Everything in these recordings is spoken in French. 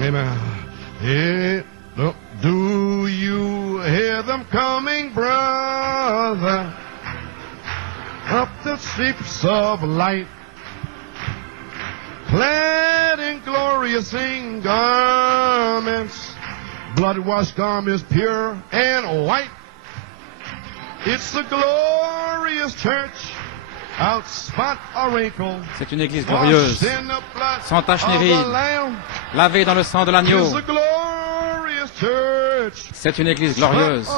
Amen. Do you hear them coming, brother? Up the steeps of light, clad in glorious garments, blood-washed garments pure and white. It's the glorious church, out spot or wrinkle. C'est une église glorieuse, sans tache ni ride, lavée dans le sang de l'agneau. C'est une église glorieuse,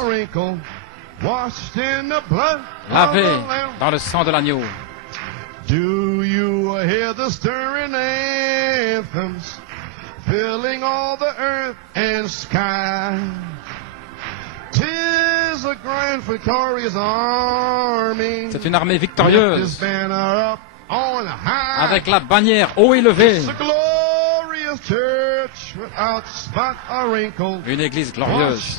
lavée dans le sang de l'agneau. Do you hear the stirring anthems, filling all the earth and sky? 'Tis a grand victorious army. C'est une armée victorieuse, avec la bannière haut élevée. Une église glorieuse,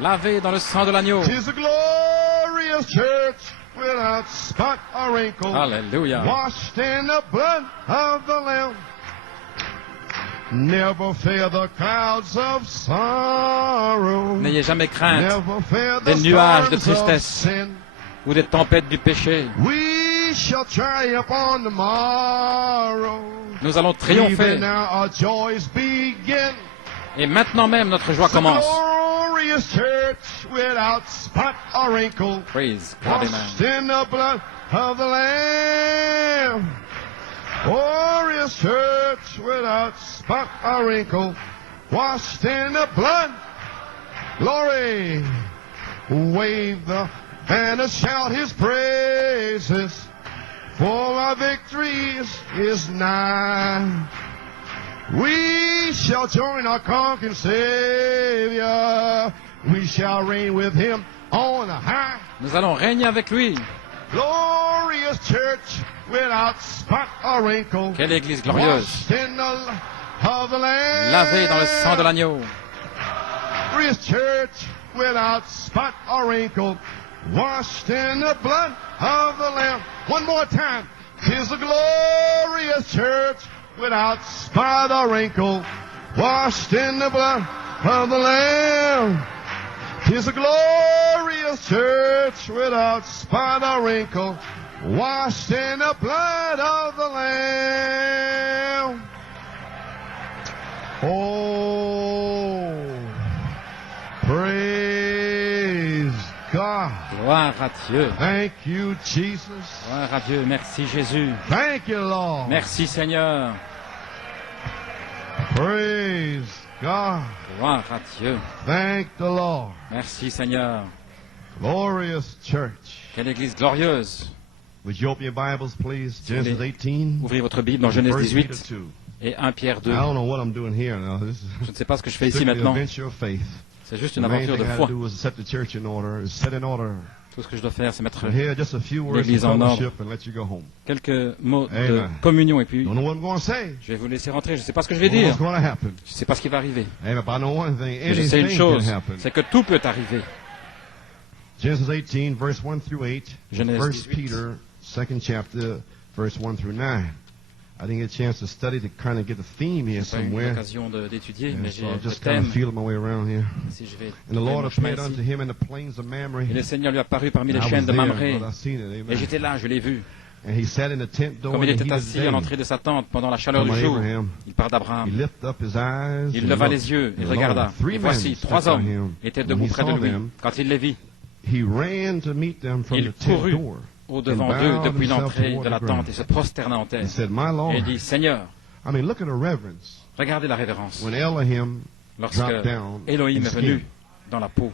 lavée dans le sang de l'agneau. Alléluia. N'ayez jamais crainte des nuages de tristesse ou des tempêtes du péché. Nous allons triompher. Et maintenant même, notre joie commence. Praise God, amen. Glorious church without spot or wrinkle, washed in the blood. Glory. Wave the banner, shout his praises, for our victory is nigh. We shall join our conquering Savior. We shall reign with him on high. Nous allons régner avec lui. Glorious church without spot or wrinkle. Quelle église glorieuse, lavée dans le sang de l'agneau. Glorious church without spot or wrinkle, washed in the blood of the Lamb. One more time. 'Tis a glorious church without spot or wrinkle, washed in the blood of the Lamb. 'Tis a glorious church without spot or wrinkle, washed in the blood of the Lamb. Oh, praise God. Gloire à Dieu. Thank you, Jesus. Gloire à Dieu. Merci Jésus. Thank you, Lord. Merci Seigneur. Praise God. Gloire à Dieu. Thank the Lord. Merci Seigneur. Glorious church. Quelle église glorieuse. Would you open your Bibles, please? Genesis 18. Ouvrez votre Bible dans Genèse 1 Peter 18 2. et 1 Pierre 2. I don't know what I'm doing here now. This is Je ne sais pas ce que je fais ici strictly maintenant. an adventure of faith. C'est juste The une main aventure thing de I had foi. to do was set the church in order, set in order. Tout ce que je dois faire, c'est mettre Here, just a few words of l'église en ordre. fellowship and let you go home. Quelques mots de Amen. communion et puis Don't know what I'm going to say. je vais vous laisser rentrer. Je ne sais pas ce que je vais Don't know dire. what's going to happen. Je ne sais pas ce qui va arriver. Amen. But I know one thing. Mais je sais une Anything chose, can happen. c'est que tout peut arriver. Genesis 18, verse 1 through 8. Genèse 1 18. Peter, second chapter, verse 1 through 9. I didn't get a chance to study to kind of get a theme here J'ai pas eu somewhere. l'occasion d'étudier, mais And j'ai so I'm le just kind thème. of feeling my way around here. Si je vais And the trouver Lord mon chemin appeared unto ici. him in the plains of Mamre. Et le Seigneur lui apparut parmi les I chaînes was de there, Mamré. Lord, I've seen it, Et amen. j'étais là, je l'ai vu. And he sat in the tent door Comme in il the était heat of assis the à day. l'entrée de sa tente pendant la chaleur du From jour, Abraham. il parle He d'Abraham. lifted up his eyes Il and leva looked, les yeux et and regarda. lo, 3 Et men voici, stood 3 by hommes him. étaient When debout he près de saw lui. them, Quand il les vit, he ran to meet them from il the tent courut door au-devant and d'eux bowed depuis himself l'entrée toward de la the ground. tente et se prosterna en terre. He said, My Lord. Et il dit, Seigneur, I mean, look at the reverence. regardez la révérence. When Elohim Lorsque dropped down Elohim in est venu skin, dans la peau.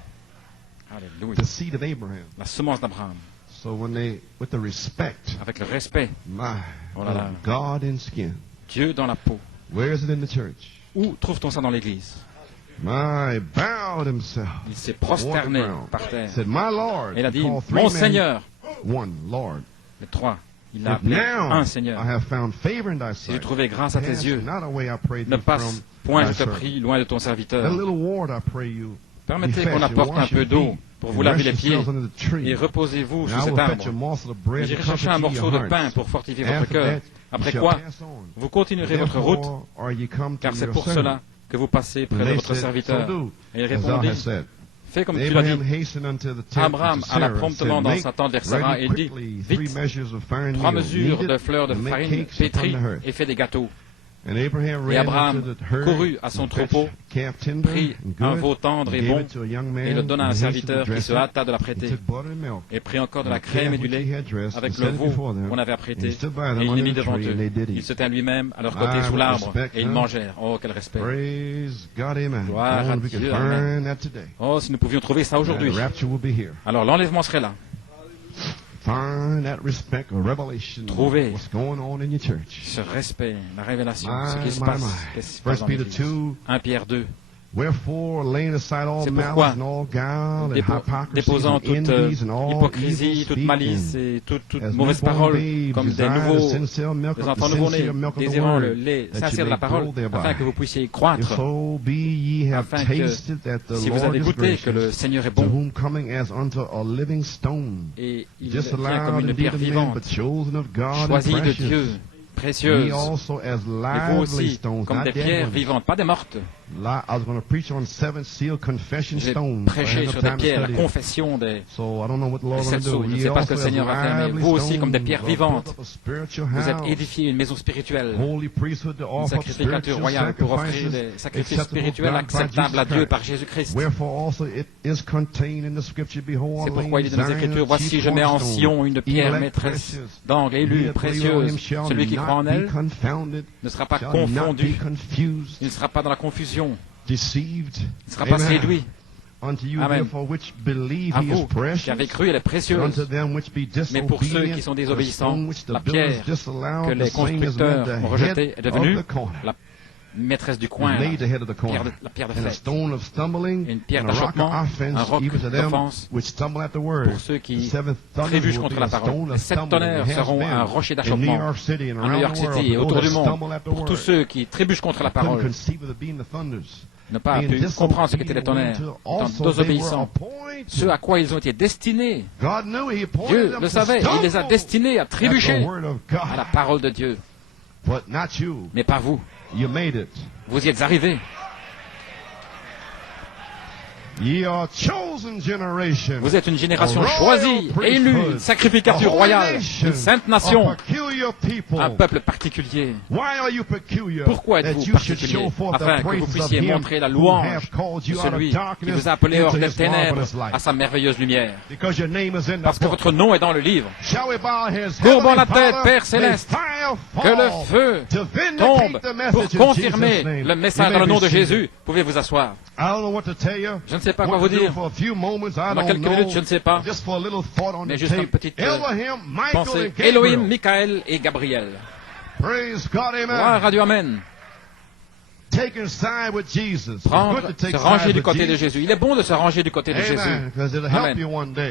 Alléluia. the seed of Abraham. La semence d'Abraham. So when they, with the respect, Avec le respect, my Oh là là. God in skin. Dieu dans la peau. Where is it in the church? Où trouve-t-on ça dans l'église? My bowed himself. Il s'est prosterné Toward the ground. par terre. Said, My Lord. Et il a dit, Called 3 mon men, Seigneur. 1 Lord. Les 3. Il l'a If appelé now un I Seigneur. have found favor in thy Si j'ai sight, trouvé grâce à tes cast yeux, not away, I pray ne thee, passe from point, thy je te servant. prie, loin de ton That serviteur. little ward, I pray you. Permettez refresh qu'on your apporte un wash peu your d'eau feet. pour vous laver les pieds et reposez-vous sous cet arbre. Et j'irai chercher un morceau de pain pour fortifier votre cœur. Après quoi, vous continuerez votre route, car c'est pour cela que vous passez près de votre serviteur. Et il répondit, fais comme tu l'as dit. Abraham alla promptement dans sa tente vers Sarah et dit, vite, 3 mesures de fleurs de farine pétrie et fais des gâteaux. Et Abraham courut à son troupeau, prit un veau tendre et bon, et le donna à un serviteur qui se hâta de l'apprêter, et prit encore de la crème et du lait avec le veau qu'on avait apprêté, et il les mit devant eux. Il se tint lui-même à leur côté sous l'arbre, et ils mangèrent. Oh, quel respect! Gloire à Dieu, amen. Oh, si nous pouvions trouver ça aujourd'hui. Alors l'enlèvement serait là. Trouvez ce respect, la révélation, ce qui se passe dans l'Église. 1 Pierre 2. C'est pourquoi, déposant toute hypocrisie, toute malice et toute mauvaise parole, comme des enfants nouveau-nés, désirant le lait sincère de la parole, afin que vous puissiez croître, afin que, si vous avez goûté que le Seigneur est bon, et il vient comme une pierre vivante, choisie de Dieu, précieuse, et vous aussi, comme des pierres vivantes, pas des mortes. J'ai prêché sur des pierres, la confession des 7 sceaux. Je ne sais pas ce que le Seigneur va faire, mais vous aussi, comme des pierres vivantes, vous êtes édifiés une maison spirituelle, une sacrificature royale pour offrir des sacrifices spirituels acceptables à Dieu par Jésus-Christ. C'est pourquoi il dit dans les Écritures, voici, je mets en Sion une pierre maîtresse, d'angle, élue, précieuse. Celui qui croit en elle ne sera pas confondu, il ne sera pas dans la confusion. Il ne sera pas séduit. Amen. À vous qui avez cru, elle est précieuse. Mais pour ceux qui sont désobéissants, la pierre que les constructeurs ont rejetée est devenue la maîtresse du coin, la pierre de fête, une pierre d'achoppement, un roc d'offense pour ceux qui trébuchent contre la parole. Les 7 tonnerres seront un rocher d'achoppement à New York City et autour du monde pour tous ceux qui trébuchent contre la parole. Ne pas pu comprendre ce qu'étaient les tonnerres, étant désobéissants, ce à quoi ils ont été destinés. Dieu le savait, il les a destinés à trébucher à la parole de Dieu. Mais pas vous. Vous y êtes arrivés. Vous êtes une génération choisie, élue, une sacrificature royale, une sainte nation, un peuple particulier. Pourquoi êtes-vous particulier? Afin que vous puissiez montrer la louange de celui qui vous a appelé hors des ténèbres à sa merveilleuse lumière. Parce que votre nom est dans le livre. Courbons la tête, Père Céleste, que le feu tombe pour confirmer le message dans le nom de Jésus. Pouvez vous asseoir. Je ne sais pas quoi vous dire. Dans quelques minutes, je ne sais pas. Mais juste une petite pensée. Elohim, Michael et Gabriel. Gloire à Dieu, amen. Prendre, se ranger du côté de Jésus. Il est bon de se ranger du côté de Jésus. Amen.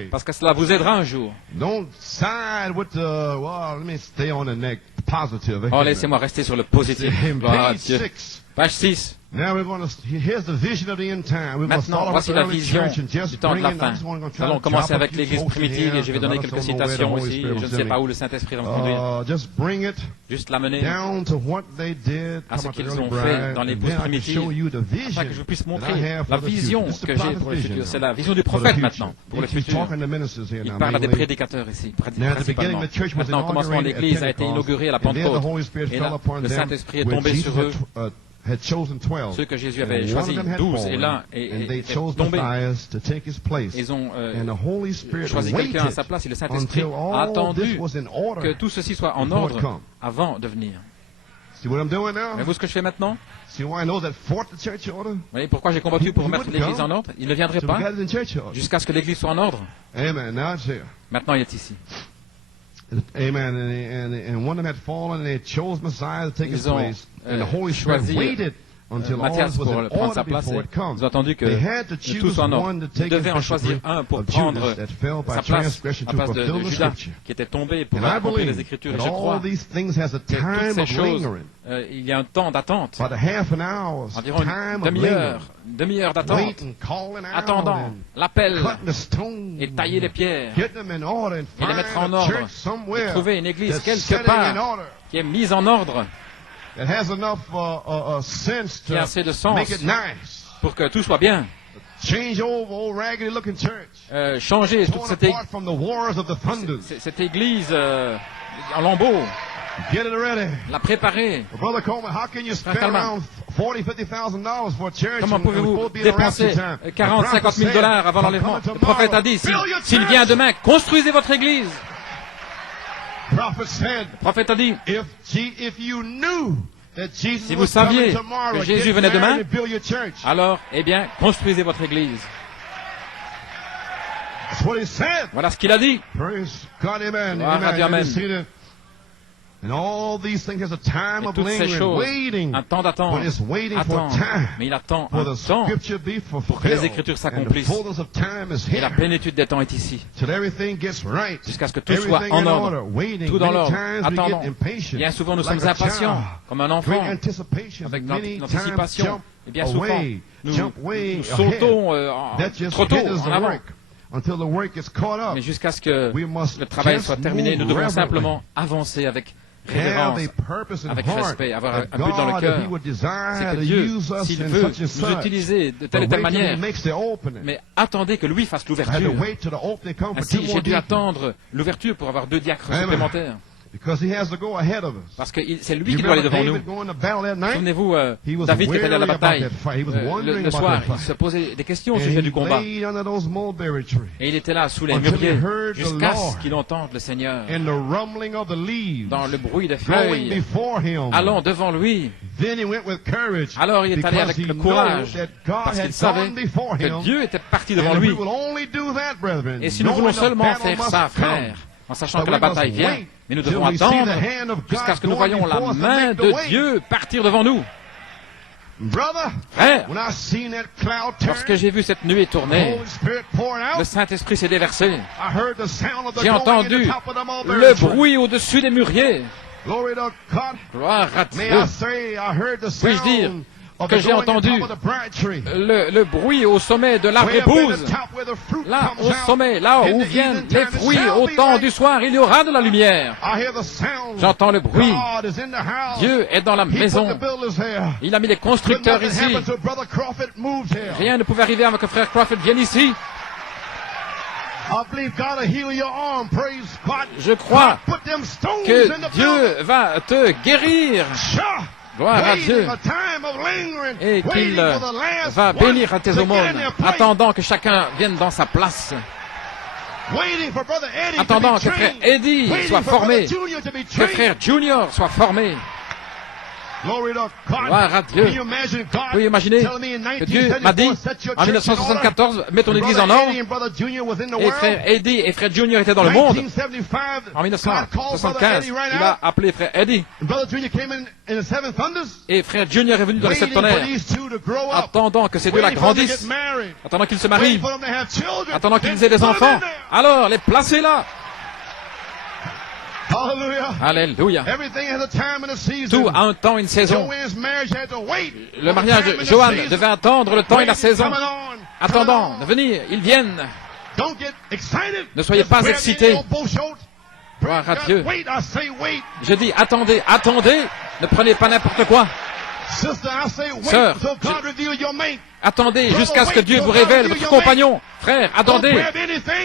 Parce que cela vous aidera un jour. Oh, laissez-moi rester sur le positif. Gloire à Dieu. Page 6. Maintenant, voici la vision du temps de la fin. Nous allons commencer avec l'Église primitive et je vais donner quelques citations aussi. Je ne sais pas où le Saint-Esprit va me conduire. Juste l'amener à ce qu'ils ont fait dans l'Église primitive, afin que je puisse montrer la vision que j'ai pour le futur. C'est la vision du prophète maintenant, pour le futur. Il parle à des prédicateurs ici, principalement. Maintenant, au commencement, l'Église a été inaugurée à la Pentecôte. Et là, le Saint-Esprit est tombé sur eux. Ceux que Jésus avait choisis, 12, et là, est tombé. Ils ont choisi quelqu'un à sa place et le Saint-Esprit a attendu que tout ceci soit en ordre avant de venir. Voyez-vous ce que je fais maintenant? Vous voyez pourquoi j'ai combattu pour mettre l'Église en ordre? Il ne viendrait pas jusqu'à ce que l'Église soit en ordre. Maintenant, il est ici. Ils ont choisi Matthias pour prendre sa place. Ils ont attendu que tout soit en ordre. Ils devaient en choisir un pour prendre sa place à place de Judas qui était tombé pour accomplir les Écritures. Et je crois que toutes ces choses, il y a un temps d'attente, environ une demi-heure d'attente, attendant l'appel et tailler les pierres et les mettre en ordre et trouver une église quelque part qui est mise en ordre, qui a assez de sens pour que tout soit bien. Changer toute cette église en lambeaux, la préparer. Frère Kalman, comment pouvez-vous dépenser 40-50 000 $ avant l'enlèvement? Le prophète a dit, s'il vient demain, construisez votre église. Le prophète a dit, si vous saviez que Jésus venait demain, alors, eh bien, construisez votre église. Voilà ce qu'il a dit. Gloire à Dieu, amen. Et toutes ces choses, un temps d'attente, mais il attend un temps pour que les Écritures s'accomplissent. Et la plénitude des temps est ici. Jusqu'à ce que tout soit en ordre, tout dans l'ordre, attendant. Bien souvent, nous sommes impatients, comme un enfant, avec l'anticipation. Et bien souvent, nous sautons trop tôt en avant. Mais jusqu'à ce que le travail soit terminé, nous devons simplement avancer avec révérence, avec respect, avoir un but dans le cœur. C'est que Dieu, s'il veut nous utiliser de telle et telle manière, mais attendez que lui fasse l'ouverture. Ainsi, j'ai dû attendre l'ouverture pour avoir 2 diacres supplémentaires. Parce que c'est lui qui doit aller devant nous. Souvenez-vous, David qui est allé à la bataille, le soir, il se posait des questions au sujet du combat. Et il était là, sous les mûriers, jusqu'à ce qu'il entende le Seigneur, dans le bruit des feuilles, allant devant lui. Alors il est allé avec le courage, parce qu'il savait que Dieu était parti devant lui. Et si nous voulons seulement faire ça, frère, en sachant que la bataille vient, mais nous devons attendre jusqu'à ce que nous voyions la main de Dieu partir devant nous. Frère, lorsque j'ai vu cette nuée tourner, le Saint-Esprit s'est déversé. J'ai entendu le bruit au-dessus des mûriers. Gloire à Dieu. Puis-je dire que j'ai entendu le bruit au sommet de l'arbre épouse. Là, au sommet, là où viennent les fruits au temps du soir, il y aura de la lumière. J'entends le bruit. Dieu est dans la maison. Il a mis les constructeurs ici. Rien ne pouvait arriver avant que frère Crawford vienne ici. Je crois que Dieu va te guérir. Gloire à Dieu. Et qu'il va bénir à tes aumônes, attendant que chacun vienne dans sa place. Attendant que frère Eddie soit formé, que frère Junior soit formé. Gloire à Dieu. Vous pouvez imaginer que Dieu m'a dit, en 1974, mets ton église en ordre. Et frère Eddie et frère Junior étaient dans le monde. En 1975, il a appelé frère Eddie. Et frère Junior est venu dans les 7 tonnerres, attendant que ces deux-là grandissent, attendant qu'ils se marient, attendant qu'ils aient des enfants. Alors, les placez là. Alléluia. Tout a un temps et une saison. Le mariage de Joanne devait attendre le temps et la saison. Attendant de venir, ils viennent. Ne soyez pas excités. Gloire à Dieu. Je dis, attendez, attendez. Ne prenez pas n'importe quoi. Sœur, attendez jusqu'à ce que Dieu vous révèle votre compagnon. Frère, attendez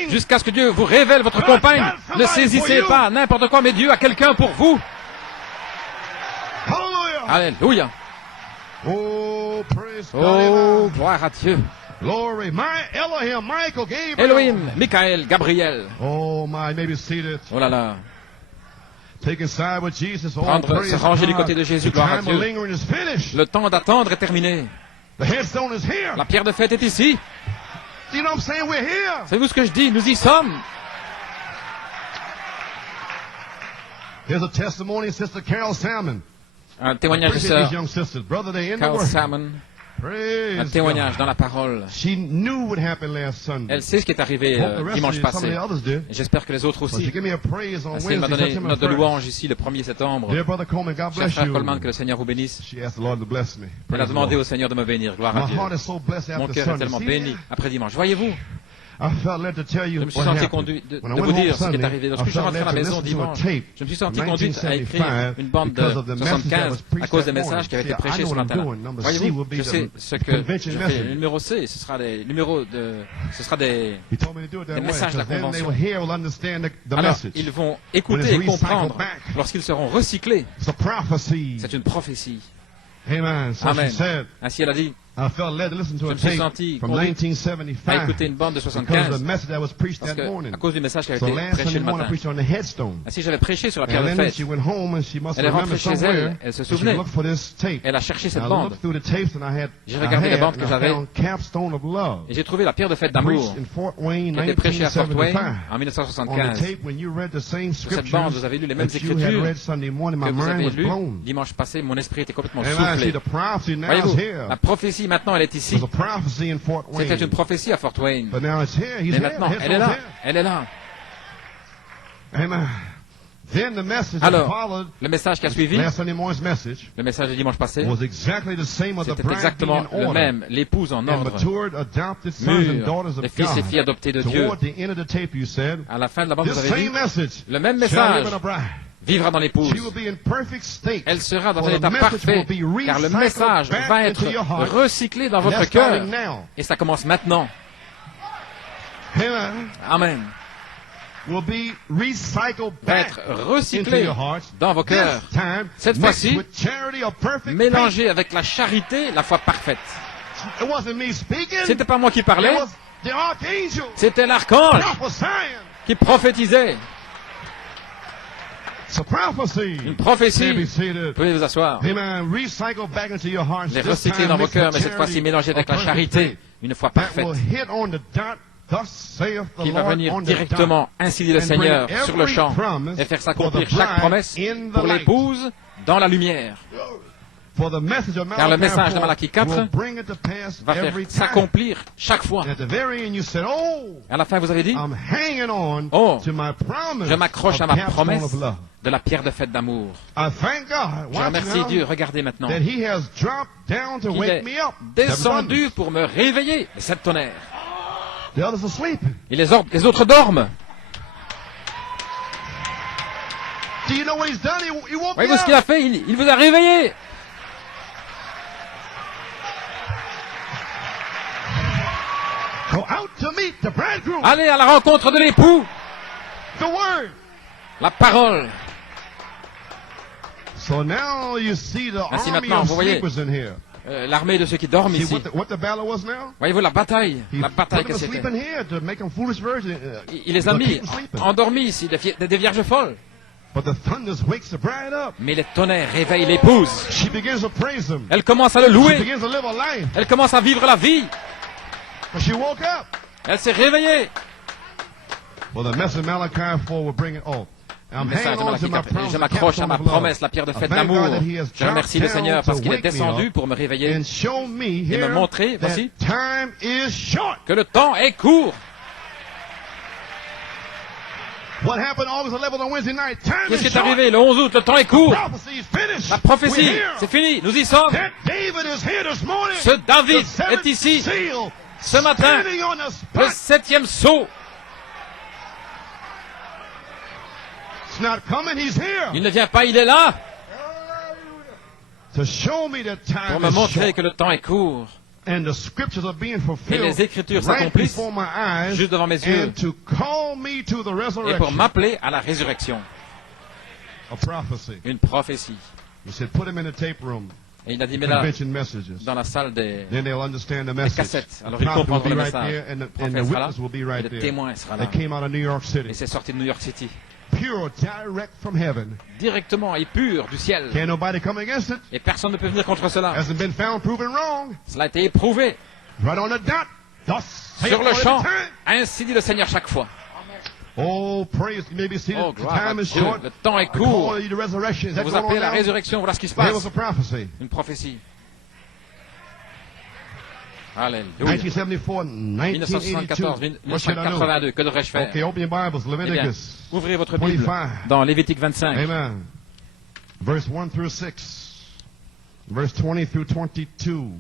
jusqu'à ce que Dieu vous révèle votre compagne. Ne saisissez pas n'importe quoi, mais Dieu a quelqu'un pour vous. Alléluia. Oh, gloire à Dieu. Elohim, Michael, Gabriel. Oh là là. Prendre, se ranger du côté de Jésus, gloire à Dieu. Le temps d'attendre est terminé. La pierre de fête est ici. Savez-vous ce que je dis? Nous y sommes. Un témoignage de sœur Carl Salmon. Un témoignage dans la parole. Elle sait ce qui est arrivé dimanche passé. Et j'espère que les autres aussi. Si elle m'a donné une note de louange ici le 1er septembre. Cher frère Coleman, que le Seigneur vous bénisse. Elle a demandé au Seigneur de me bénir. Gloire à Dieu. Mon cœur est tellement béni après dimanche. Voyez-vous? Je me suis senti conduit de vous dire ce qui est arrivé. Lorsque je suis rentré à la maison dimanche, je me suis senti conduit à écrire une bande de 75 à cause des messages qui avaient été prêchés ce matin-là. Voyez-vous, je sais ce que je fais. Le numéro C, ce sera des messages de la convention. Alors, ils vont écouter et comprendre lorsqu'ils seront recyclés. C'est une prophétie. Amen. Ainsi elle a dit. Je me suis senti conduit à écouter une bande de 75 à cause du message qui avait été prêché le matin. Ainsi j'avais prêché sur la pierre de fête. Elle est rentrée chez elle, elle se souvenait. Elle a cherché cette bande. J'ai regardé les bandes que j'avais et j'ai trouvé la pierre de fête d'amour qui était prêchée à Fort Wayne en 1975. Sur cette bande, vous avez lu les mêmes écritures que vous avez lues dimanche passé. Mon esprit était complètement soufflé. Voyez-vous, la prophétie maintenant, elle est ici. C'était une prophétie à Fort Wayne. Mais maintenant, elle est là. Elle est là. Alors, le message qui a suivi, le message du dimanche passé, c'était exactement le même. L'épouse en ordre, mûre, les fils et filles adoptés de Dieu. À la fin de la bande, vous avez dit, le même message vivra dans l'épouse. Elle sera dans un état parfait, car le message va être recyclé dans votre cœur. Et ça commence maintenant. Amen. Va être recyclé dans vos cœurs. Cette fois-ci, mélangé avec la charité, la foi parfaite. C'était pas moi qui parlais, c'était l'archange qui prophétisait. Une prophétie. Vous pouvez vous asseoir. Les recycler dans vos cœurs, mais cette fois-ci mélangés avec la charité, une foi parfaite, qui va venir directement, ainsi dit le Seigneur, sur le champ, et faire s'accomplir chaque promesse pour l'épouse dans la lumière. Car le message de Malachie 4 va faire s'accomplir chaque fois. À la fin, vous avez dit, oh, je m'accroche à ma promesse de la pierre de fête d'amour. Je remercie Dieu. Regardez maintenant qu'il est descendu pour me réveiller. Et c'est tonnerre. Et les autres dorment. Voyez-vous ce qu'il a fait? Il vous a réveillé. Allez à la rencontre de l'époux. La parole. Ainsi maintenant, vous voyez l'armée de ceux qui dorment ici. Voyez-vous la bataille que c'était. Il les a mis endormis ici, des vierges folles. Mais les tonnerres réveillent l'épouse. Elle commence à le louer. Elle commence à vivre la vie. Elle s'est réveillée. Le message de Malachie 4, je m'accroche à ma promesse, la pierre de fête d'amour. Je remercie le Seigneur parce qu'il est descendu pour me réveiller et me montrer, voici, que le temps est court. Qu'est-ce qui est arrivé le 11 août? Le temps est court. La prophétie, c'est fini. Nous y sommes. Ce David est ici ce matin, le 7e sceau. Il ne vient pas, il est là. Pour me montrer que le temps est court. Et les Écritures s'accomplissent juste devant mes yeux. Et pour m'appeler à la résurrection. Une prophétie. Et il a dit, mais là, dans la salle des cassettes. Alors ils comprendront le message. Le prophète sera là, et le témoin sera là. Et c'est sorti de New York City. Directement et pur du ciel. Et personne ne peut venir contre cela. Cela a été éprouvé. Sur le champ, ainsi dit le Seigneur chaque fois. Oh, praise. You may be seated. Oh, The gloire à time is Dieu. short. Le temps est I call court. you the resurrection. Is that Vous going on appelez la now? résurrection, voilà ce qui se There passe. was a prophecy. Une prophétie. Alléluia. 1974, 1974, 1982. What should I know? 1982, que devrais-je faire? Okay, open your Bibles. Eh bien, Leviticus. ouvrez votre Bible 25. dans Lévitique 25. Amen. Verse 1 through 6. Verse 20 through 22.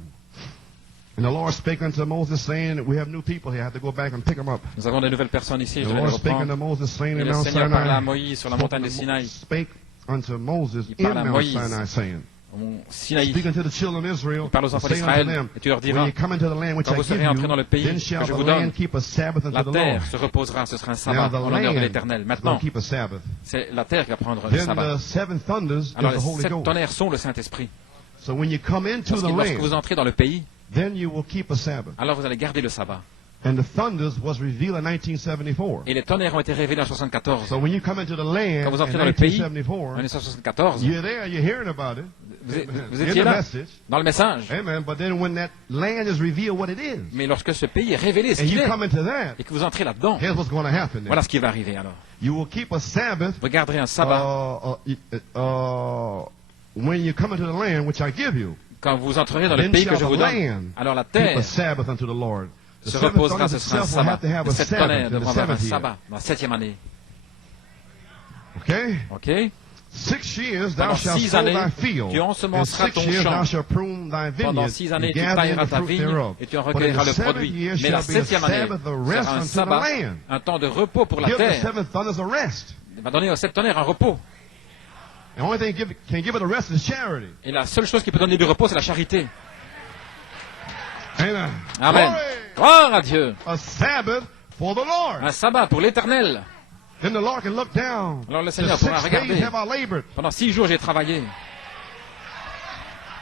And the Lord spake unto Moses, saying, we have new people here. I have to go back and pick them up. Nous avons de nouvelles personnes ici, je The vais les Lord spake reprendre. unto Moses, saying Et in le Mount Seigneur parla à Sinai. Moïse sur la montagne de Sinaï. Spake unto Moses Il parle in à Mount Moïse. Sinai, saying, Au Sinaï. Speak unto the children of Israel, Il parle aux enfants say unto d'Israël, them, et tu leur when diras, you come into the land which quand I vous give serez entrés dans le you, pays then que shall je the vous donne, land keep a Sabbath unto la the Lord. terre se reposera, ce sera un Now sabbat the en l'honneur de land l'Éternel. will Maintenant, keep a Sabbath. c'est la terre qui va prendre le Then sabbat. the seven thunders is Alors the les Holy 7 Ghost. tonnerres sont le Saint-Esprit. So when you come into Parce the que lorsque vous land, entrez dans le pays, then you will keep a Sabbath. alors vous allez garder le sabbat. And the thunders was revealed in 1974. Et les tonnerres ont été révélés en 1974. So when you come into the Quand land vous entrez in dans le pays, 1974, en 1974, you're there, you're hearing about it. vous In étiez the là, message. dans le message. Amen. But then when that land is revealed what it is, Mais lorsque ce pays est révélé ce and qu'il you est, come into that, et que vous entrez là-dedans, here's what's going to happen then. voilà ce qui va arriver alors. You will keep a Sabbath Vous garderez un sabbat when you come into the land which I give you. quand vous entrerez dans le Then pays que shall je the vous donne. land Alors la keep terre a Sabbath unto the Lord. The se seven reposera, thunders ce sera un itself will sabbat. have to have Les a 7 Sabbath tonnerres in the devront avoir un seventh year. sabbat dans la 7e année. Okay? Ok? 6 years thou Pendant shalt 6 sow années, thy field. tu In ensemenceras 6 ton years thou champ. shalt prune thy Pendant vineyard, 6 années, and tu gather in tailleras the ta fruit vigne thereof. et tu en But in recueilleras the le 7th produit. year Mais la shall be a 7e année Sabbath of rest sera un unto the sabbat, land. un temps de repos pour la Give the terre. seven thunders a rest. Il va donner aux 7 tonnerres un repos. The only thing can give it a rest is charity. Et la seule chose qui peut donner du repos, c'est la charité. Amen. Amen. Glory. Gloire à Dieu. A Sabbath for the Lord. Un sabbat pour l'Éternel. Then the Lord can look down. Alors le The Seigneur pourra 6 regarder. days have I labored. Pendant 6 jours, j'ai travaillé.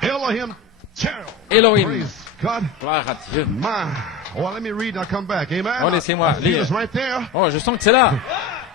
Elohim Cherub. Elohim. Praise God. Gloire à Dieu. My. Oh, let me read and I'll come back. Amen. Oh, laissez-moi I feel lire. it's right there. Oh, je sens que c'est là.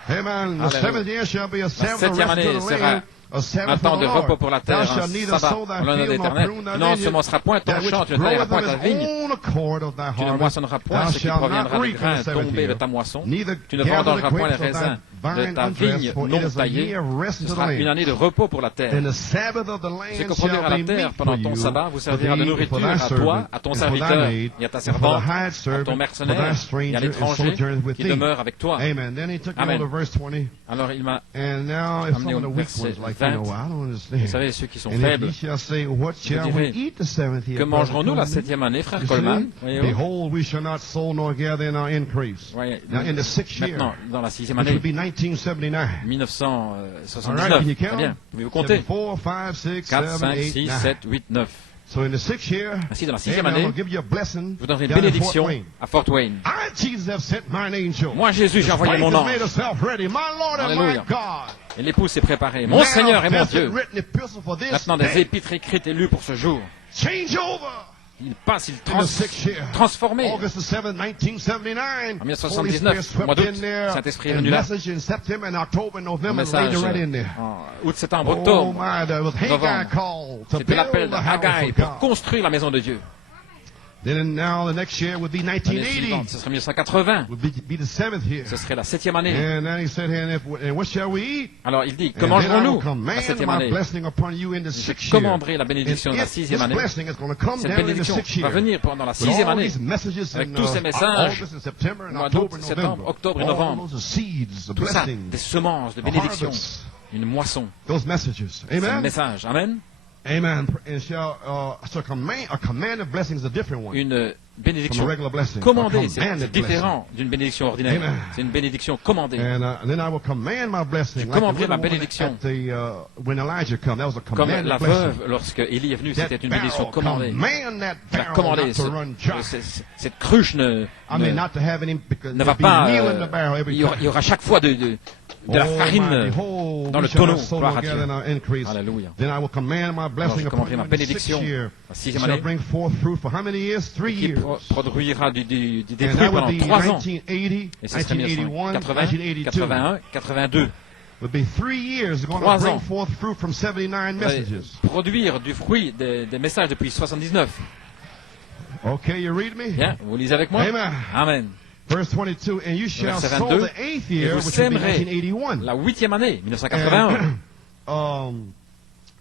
Amen. The Hallelujah. 7th year shall be a Sabbath of septième rest année to the sera land. A Un Sabbath temps for de the repos Lord. pour la Thou terre, shalt un neither sabbat sow thy en l'honneur de field nor l'Éternel. prune thy Tu vineyard. n'ensemenceras point ton That which champ, tu ne tailleras groweth point of ta his vigne. own accord of thy Tu ne harvest. moissonneras point Thou ce qui shalt not proviendra des reap in grains the 7th tombés de year. ta moisson. Neither Tu ne gather vendangeras the point les grapes of raisins thy de vine ta undressed, vigne for it non is a taillée. year of rest Ce unto the sera une land. année de repos pour la terre. And the Sabbath of the Ce land que produira shall la be terre meat pendant for ton you, sabbat vous for servira de thee, for nourriture thy à toi, servant, à ton and for thy serviteur maid, et à ta and for servante, the hired à ton servant, for thy mercenaire et à stranger and l'étranger sojourner with qui thee. demeure avec toi. Amen. Then he took me Amen. on to verse 20. Alors il m'a, And now if Amené some of au the weak verset ones like, 20. I don't understand. vous savez, ceux qui sont And if faibles, ye shall say, what shall we direz, eat the seventh year? que mangerons-nous la brother 7e année, frère You Coleman? see? Voyez-vous? Behold, we shall not sow nor gather in our increase. Voyez, Now in the 6th year, maintenant, dans la 6e which année, would be 1979. 1979. All right, can you Très count? bien. Pouvez-vous compter? 4, 5, 6, 4, 7, 5, 8, 6, 9. 7, 8, 9. So in the 6th year, Ainsi, dans la 6e amen, année, I'll give you a blessing je vous donnerai une down in Fort bénédiction Wayne. à Fort Wayne. I, Jesus, have sent mine angel. Moi, Jésus, j'ai envoyé Wife mon has ange. made herself ready. My Lord and my Alléluia. God. Et l'épouse s'est préparée. Mon Seigneur et mon Manifested Dieu. written epistle for this Maintenant, des day. épîtres écrites et lues pour ce jour. Change over. Il passe, il In the 6th year. transformé. August the 7th, 1979. En 1979, Holy Spirit au mois swept d'août, in there. Saint-Esprit est And venu là. message in September and October and Un November laid message it right in there. en août, septembre, Oh octobre. my, there was Haggai novembre. called to C'était l'appel build de the house Haggai of pour God. construire la maison de Dieu. Then now the next year would be L'année 1980. suivante, ce serait 1980. Would be the 7th year. Ce serait la 7e année. And then he said, and what shall we eat? Alors il dit, que And then I will mangerons-nous la command 7e my année? blessing upon you in the Je 6th year. commanderai la bénédiction de la And 6e this année. blessing is going to come Cette down in the bénédiction 6th va year. venir pendant la With 6e all année. these messages Avec in tous ces messages, August and September and mois October d'août, and septembre, November. octobre et All novembre. those seeds, the Tout ça, blessings, des semences de the bénédiction, harvests, une moisson. those messages. C'est un Amen. message. Amen. Amen. And so a commanded blessing is a different one Une from a bénédiction regular blessing. A commandée, c'est commanded différent d'une bénédiction ordinaire. Amen. C'est une bénédiction commandée. And then I will command my blessing. Je Like the commanderai ma widow woman bénédiction. at the, when Elijah came, that was a Comme commanded la blessing. veuve, lorsque Élie est venu, That c'était une bénédiction barrel, commandée. command that Elle a barrel commandé. not to run dry. Cette cruche I mean, not to have any, because ne va there'll be pas. meal in the barrel every Il y aura chaque fois de la Oh, farine my, behold, dans we le shall tonneau. not sow Gloire nor à Dieu. gather in our increase. Alléluia. Then I will command my Alors blessing je upon commanderai you ma in the bénédiction 6th year. la It 6e shall année bring forth fruit for how many years? 3 qui years. produira du And fruit that would pendant be 3 ans. 1980, Et ce serait 1981, 1980, 1982. 81, 82. Would be 3 years. It's going 3 to bring ans. forth fruit from 79 messages. Produire du fruit des messages depuis 79. Okay, you read me? Bien, vous lisez avec moi? Amen. Amen. Verse 22, and you shall Verset sow 22, the eighth et year, vous which would be sèmerez 1981. la 8e année, 1981.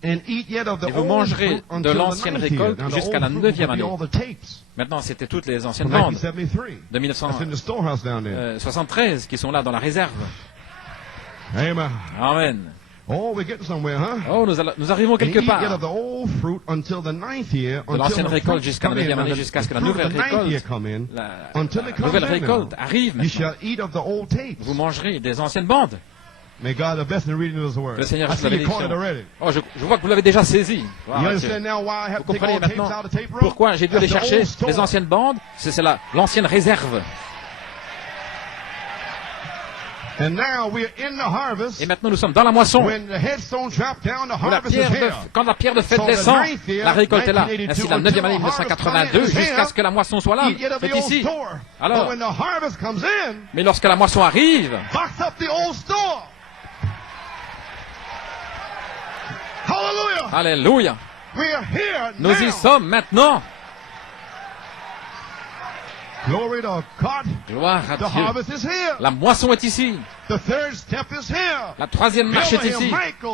And eat yet of the Et vous old mangerez fruit de until the l'ancienne 9th year. récolte Now, the jusqu'à la old fruit 9e would be année. all the tapes Maintenant, c'était toutes les anciennes from bandes 1973. de That's in the storehouse down there. 1973 qui sont là dans la réserve. Amen. Amen. Oh, we're getting somewhere, huh? Oh, nous arrivons And quelque eat yet part. of the old fruit until the 9th year, De l'ancienne until the récolte fruits jusqu'à la come in, 9e année, and the jusqu'à ce que la fruit of nouvelle the 9th year récolte, come in, la until it comes nouvelle in récolte now. arrive You maintenant. shall eat of the old tapes. Vous mangerez des anciennes bandes. May God the best in reading His Que word. le Seigneur I fasse la see you caught it bénédiction. already. Oh, je vois que vous l'avez déjà saisi. Voilà, You Mathieu. understand now why I have Vous to take comprenez all tapes maintenant out of tape roll? pourquoi j'ai dû aller That's the chercher old store. les anciennes bandes. C'est l'ancienne réserve. And now we're in the harvest. Et maintenant, nous sommes dans la moisson. When the headstone dropped down, the Où la harvest is pierre here. quand la pierre de fête So the descend, 9th year, la récolte est là. 1982, Ainsi, la 9e année, until the harvest 1982, comes in, is jusqu'à here. ce que la moisson soit là, Eat yet of the c'est old ici. store. Alors, But when the harvest comes in, mais lorsque la moisson arrive, box up the old store. Hallelujah. alléluia, We're here nous y now. sommes maintenant. Glory to God. Gloire à The Dieu. harvest is here. La moisson est ici. The third step is here. La troisième marche est ici.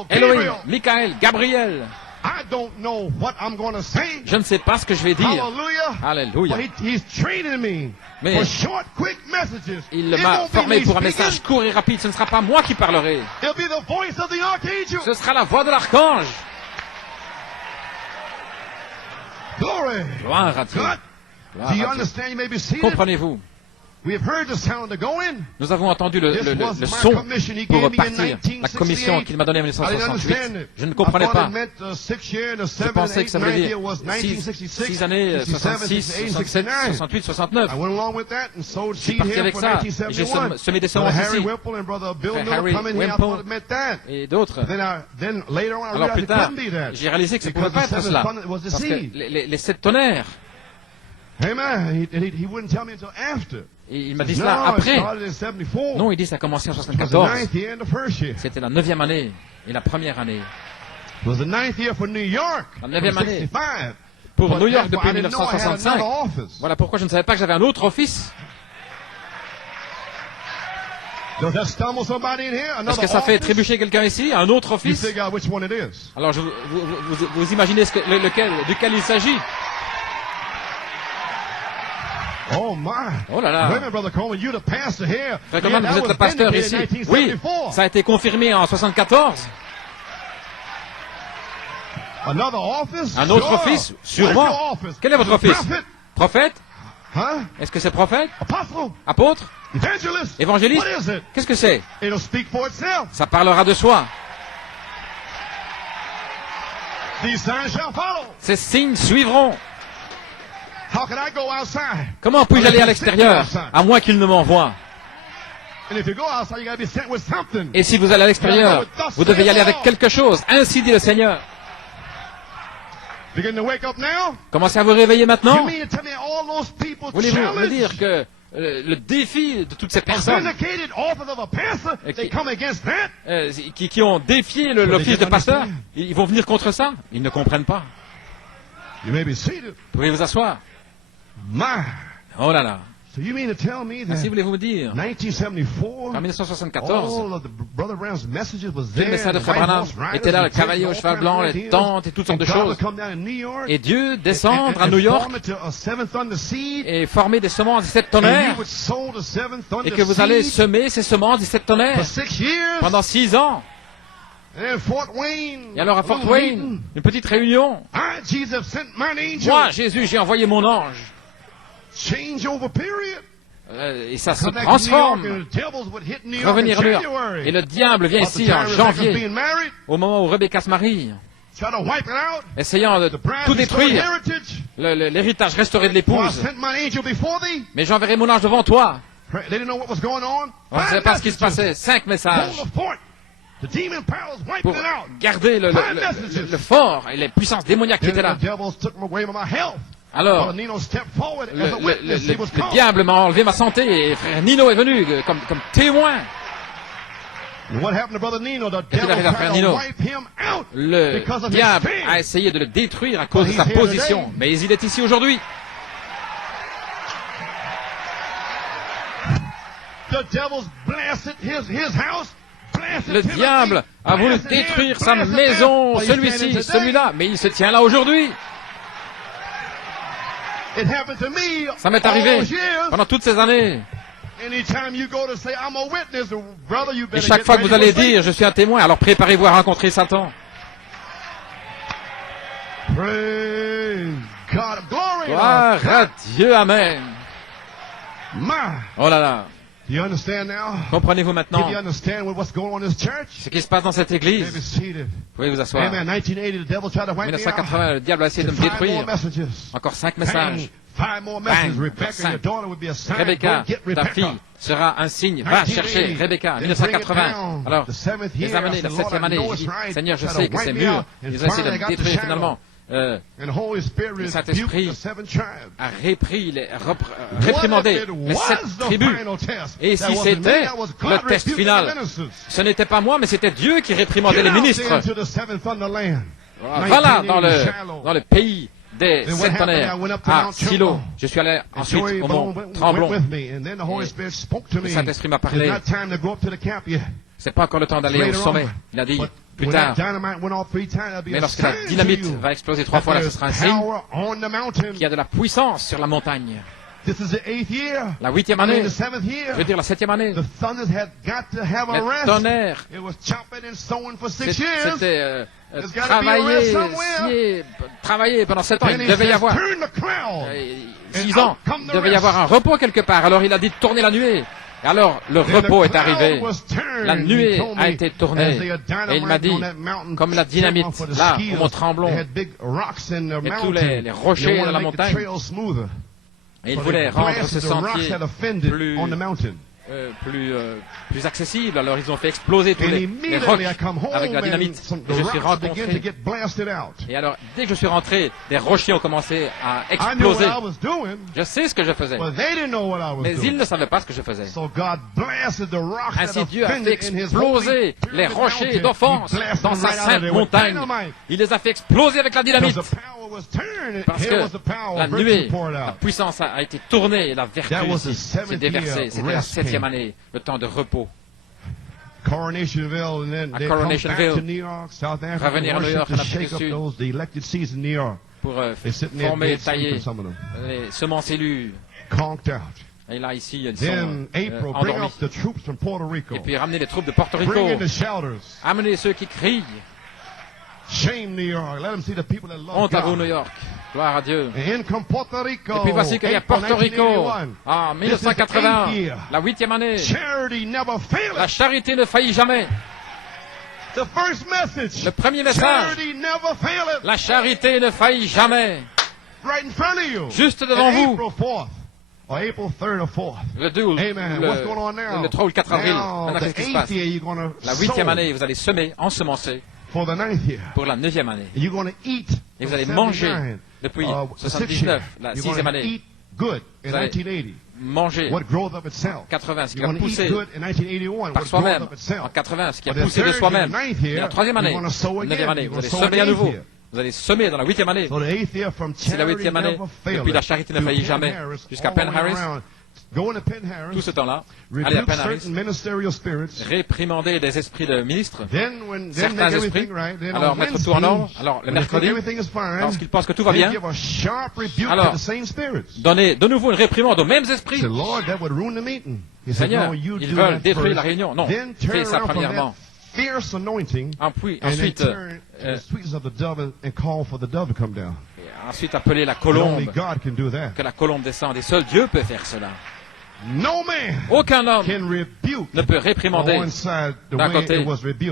Elohim, Michael, Gabriel. I don't know what I'm going to say. Je ne sais pas ce que je vais dire. Hallelujah. Alléluia. But he's training me Mais for short, quick messages. Il It m'a won't be formé me pour un speaking. message court et rapide. Ce ne sera pas moi qui parlerai. It'll be the voice of the archangel. Ce sera la voix de l'archange. Glory. Gloire à Dieu. God. Gloire Do you à Dieu. understand? You may be seated. Comprenez-vous? We have heard the sound of going. Nous avons entendu le This was son my commission he pour gave me in repartir. La commission 1968. qu'il m'a donnée en I didn't understand 1968. it. Je ne I comprenais thought pas. it meant 6 years, the Je 7, pensais que 8, ça 9 voulait year dire was 6 1966, années, 67, 66, 68, 67, 69. 68, 69. I went along with that and sowed Je suis seed parti here avec for ça. Et j'ai 1971. semé des Brother semences Harry ici. Whipple and Brother Bill Frère Miller Harry come in here, I Whipple thought it meant that. Et d'autres. Then later on I Alors realized plus it tard, couldn't be that. j'ai réalisé que ça ne Because pouvait pas the être seven cela. thunder was the Parce que seed. les 7 tonnerres, Amen. He wouldn't tell me until after. et il m'a dit No, cela it après. started in 74. Non, il dit que ça a commencé en It was the 74. 9th year and the first year. C'était la 9e année et la première année. It was the 9th year for New York. La 9e from année. 65. Pour But New York therefore, depuis I didn't know I had 1965. another office. Voilà pourquoi je ne savais pas que j'avais un autre office. Does that stumble somebody in here? Est-ce Another que ça fait office? trébucher quelqu'un ici? Un autre You office? figure out which one it is. Alors vous imaginez duquel il s'agit? Oh my. Oh là là. Wait a minute, Brother Coleman, you the pastor here. Frère Coleman, that vous êtes was le pasteur vindicated ici. in Oui, 1974. ça a été confirmé en 74. Another office? Un autre Sure. office? What is Sûrement. your office? Quel est votre office? Prophet? Prophète? Huh? Est-ce que c'est prophète? Apostle? Apôtre? Evangelist? Évangéliste? What is it? Qu'est-ce que c'est? It'll speak for itself. Ça parlera de soi. These signs shall follow. Ces signes suivront. How can I go outside? Comment puis-je aller à l'extérieur? À moins qu'il ne m'envoie. And if you go outside, you gotta be sent with something. Et si vous allez à l'extérieur, vous devez y aller avec quelque chose. Ainsi dit le Seigneur. Begin to wake up now? Commencez à vous réveiller You maintenant. mean to tell me all those people Voulez-vous me challenged, dire que le défi de toutes ces personnes vindicated office of a pastor, they come against that? qui ont défié l'office de pasteur, ils vont venir contre ça? Ils ne comprennent pas. You may be seated. Vous pouvez vous asseoir. My. Oh là là. So you mean to tell me that Ainsi voulez-vous me dire? 1974, En 1974, all of the Brother Brown's messages was tous there. les messages de the Frère white Branham horse riders, étaient là, le the cavalier au all cheval kinds blanc, of les ideas. tentes et toutes sortes de And God choses. would come down in New York Et Dieu and descendre à New York form it to a seventh thunder seed, et former des semences 17 and tonnerres you would sow the seventh thunder et que vous allez seed semer ces semences 17 for tonnerres 6 years. pendant 6 ans. And Fort Wayne, Et alors à a Fort little Wayne, meeting. une petite réunion. I, Jesus, sent mine angel. Moi, Jésus, j'ai envoyé mon ange. Change over period. Et ça se Come back to New York transforme. and the devils would hit New York in Revenir à New York. January. Et le diable vient About the ici time en Rebecca's janvier, being married, au moment où Rebecca se marie, try to wipe it out. essayant de The bride tout restored détruire, heritage. l'héritage restauré de For I l'épouse. sent my angel before thee. Mais j'enverrai mon ange devant toi. They didn't know what was going on. On ne savait pas ce qui se passait. 5 messages Hold the fort. The demon powers wiping pour it out. garder le fort et les puissances démoniaques qui Then étaient là. the devils took away my health. Alors, Brother Nino stepped forward as a witness. He was le called. diable m'a enlevé ma santé et frère Nino est venu comme témoin. And what happened to Brother Nino? The Qu'est-ce qui devil arrive à tried frère to Nino? wipe him out Le because of his diable sin. a essayé de le détruire à cause de But sa he's here position. today. Mais il est ici aujourd'hui. Le diable a voulu détruire sa maison, celui-ci, celui-là, mais il se tient là aujourd'hui. Ça m'est arrivé pendant toutes ces années. Et chaque fois que vous allez dire, je suis un témoin, alors préparez-vous à rencontrer Satan. Gloire à Dieu, amen. Oh là là. Comprenez-vous maintenant ce qui se passe dans cette église? Vous pouvez vous asseoir. En 1980, le diable a essayé de me détruire. Encore 5 messages. Rebecca, ta fille sera un signe. Va chercher Rebecca. 1980. Alors, les années, la 7e année, j'ai dit, Seigneur, je sais que c'est mûr. Ils ont essayé de me détruire finalement. Le Saint-Esprit a réprimandé les 7 tribus. Et si c'était le test final, ce n'était pas moi, mais c'était Dieu qui réprimandait les ministres. Voilà, dans le pays des 7 tonnerres, à Silo. Je suis allé ensuite au mont Tremblon. Le Saint-Esprit m'a parlé. C'est pas encore le temps d'aller au sommet. Il a dit plus tard. Mais lorsque la dynamite va exploser 3 fois, là, ce sera un signe qu'il y a de la puissance sur la montagne. La 8e année, je veux dire la 7e année, les tonnerres, c'était travailler pendant 7 ans, il devait y avoir 6 ans, il devait y avoir un repos quelque part, alors il a dit de tourner la nuée. Et alors, le repos est arrivé. La nuée a été tournée. Et il m'a dit, comme la dynamite, là, au mont Tremblon, et tous les rochers de la montagne, et il voulait rendre ce sentier plus accessible. Alors ils ont fait exploser tous les rocs avec la dynamite. Et je suis rencontré. Et alors, dès que je suis rentré, des rochers ont commencé à exploser. Je sais ce que je faisais. Mais ils ne savaient pas ce que je faisais. Ainsi Dieu a fait exploser les rochers d'offense dans sa sainte montagne. Il les a fait exploser avec la dynamite. Parce que la nuée, la puissance a été tournée et la vertu s'est déversée. C'était la 7e année, le temps de repos. À Coronationnville, revenir à New York, en Afrique du Sud, pour former et tailler les semences élues. Et là, ici, ils sont endormis. Et puis ramener les troupes de Porto Rico. Amener ceux qui crient. Honte à vous, New York. Gloire à Dieu. Et puis voici qu'il y a Porto Rico. En 1980, la 8e année. La charité ne faillit jamais. Le premier message. La charité ne faillit jamais. Juste devant vous. Le 2 ou le 3 ou le 4 avril. Maintenant, qu'est-ce qui se passe? La 8e année, vous allez semer, ensemencer. Pour la 9e année. Et vous allez manger depuis 79, la 6e année. Vous allez manger en 80 ce qui a poussé par soi-même. En 80 ce qui a poussé de soi-même. Et la 3e année, la 9e année, vous allez semer à nouveau. Vous allez semer dans la 8e année. C'est la 8e année. Depuis la charité ne faillit jamais. Jusqu'à Penn Harris. Tout ce temps-là, allez à Penn Harris, réprimander des esprits de ministres, certains esprits, alors mettre tout en ordre, alors le mercredi, lorsqu'ils pensent que tout va bien, alors donnez de nouveau une réprimande aux mêmes esprits. Seigneur, ils veulent détruire la réunion. Non, fais ça premièrement. Ensuite, appeler la colombe, que la colombe descende. Et seul Dieu peut faire cela. Aucun homme ne peut réprimander d'un côté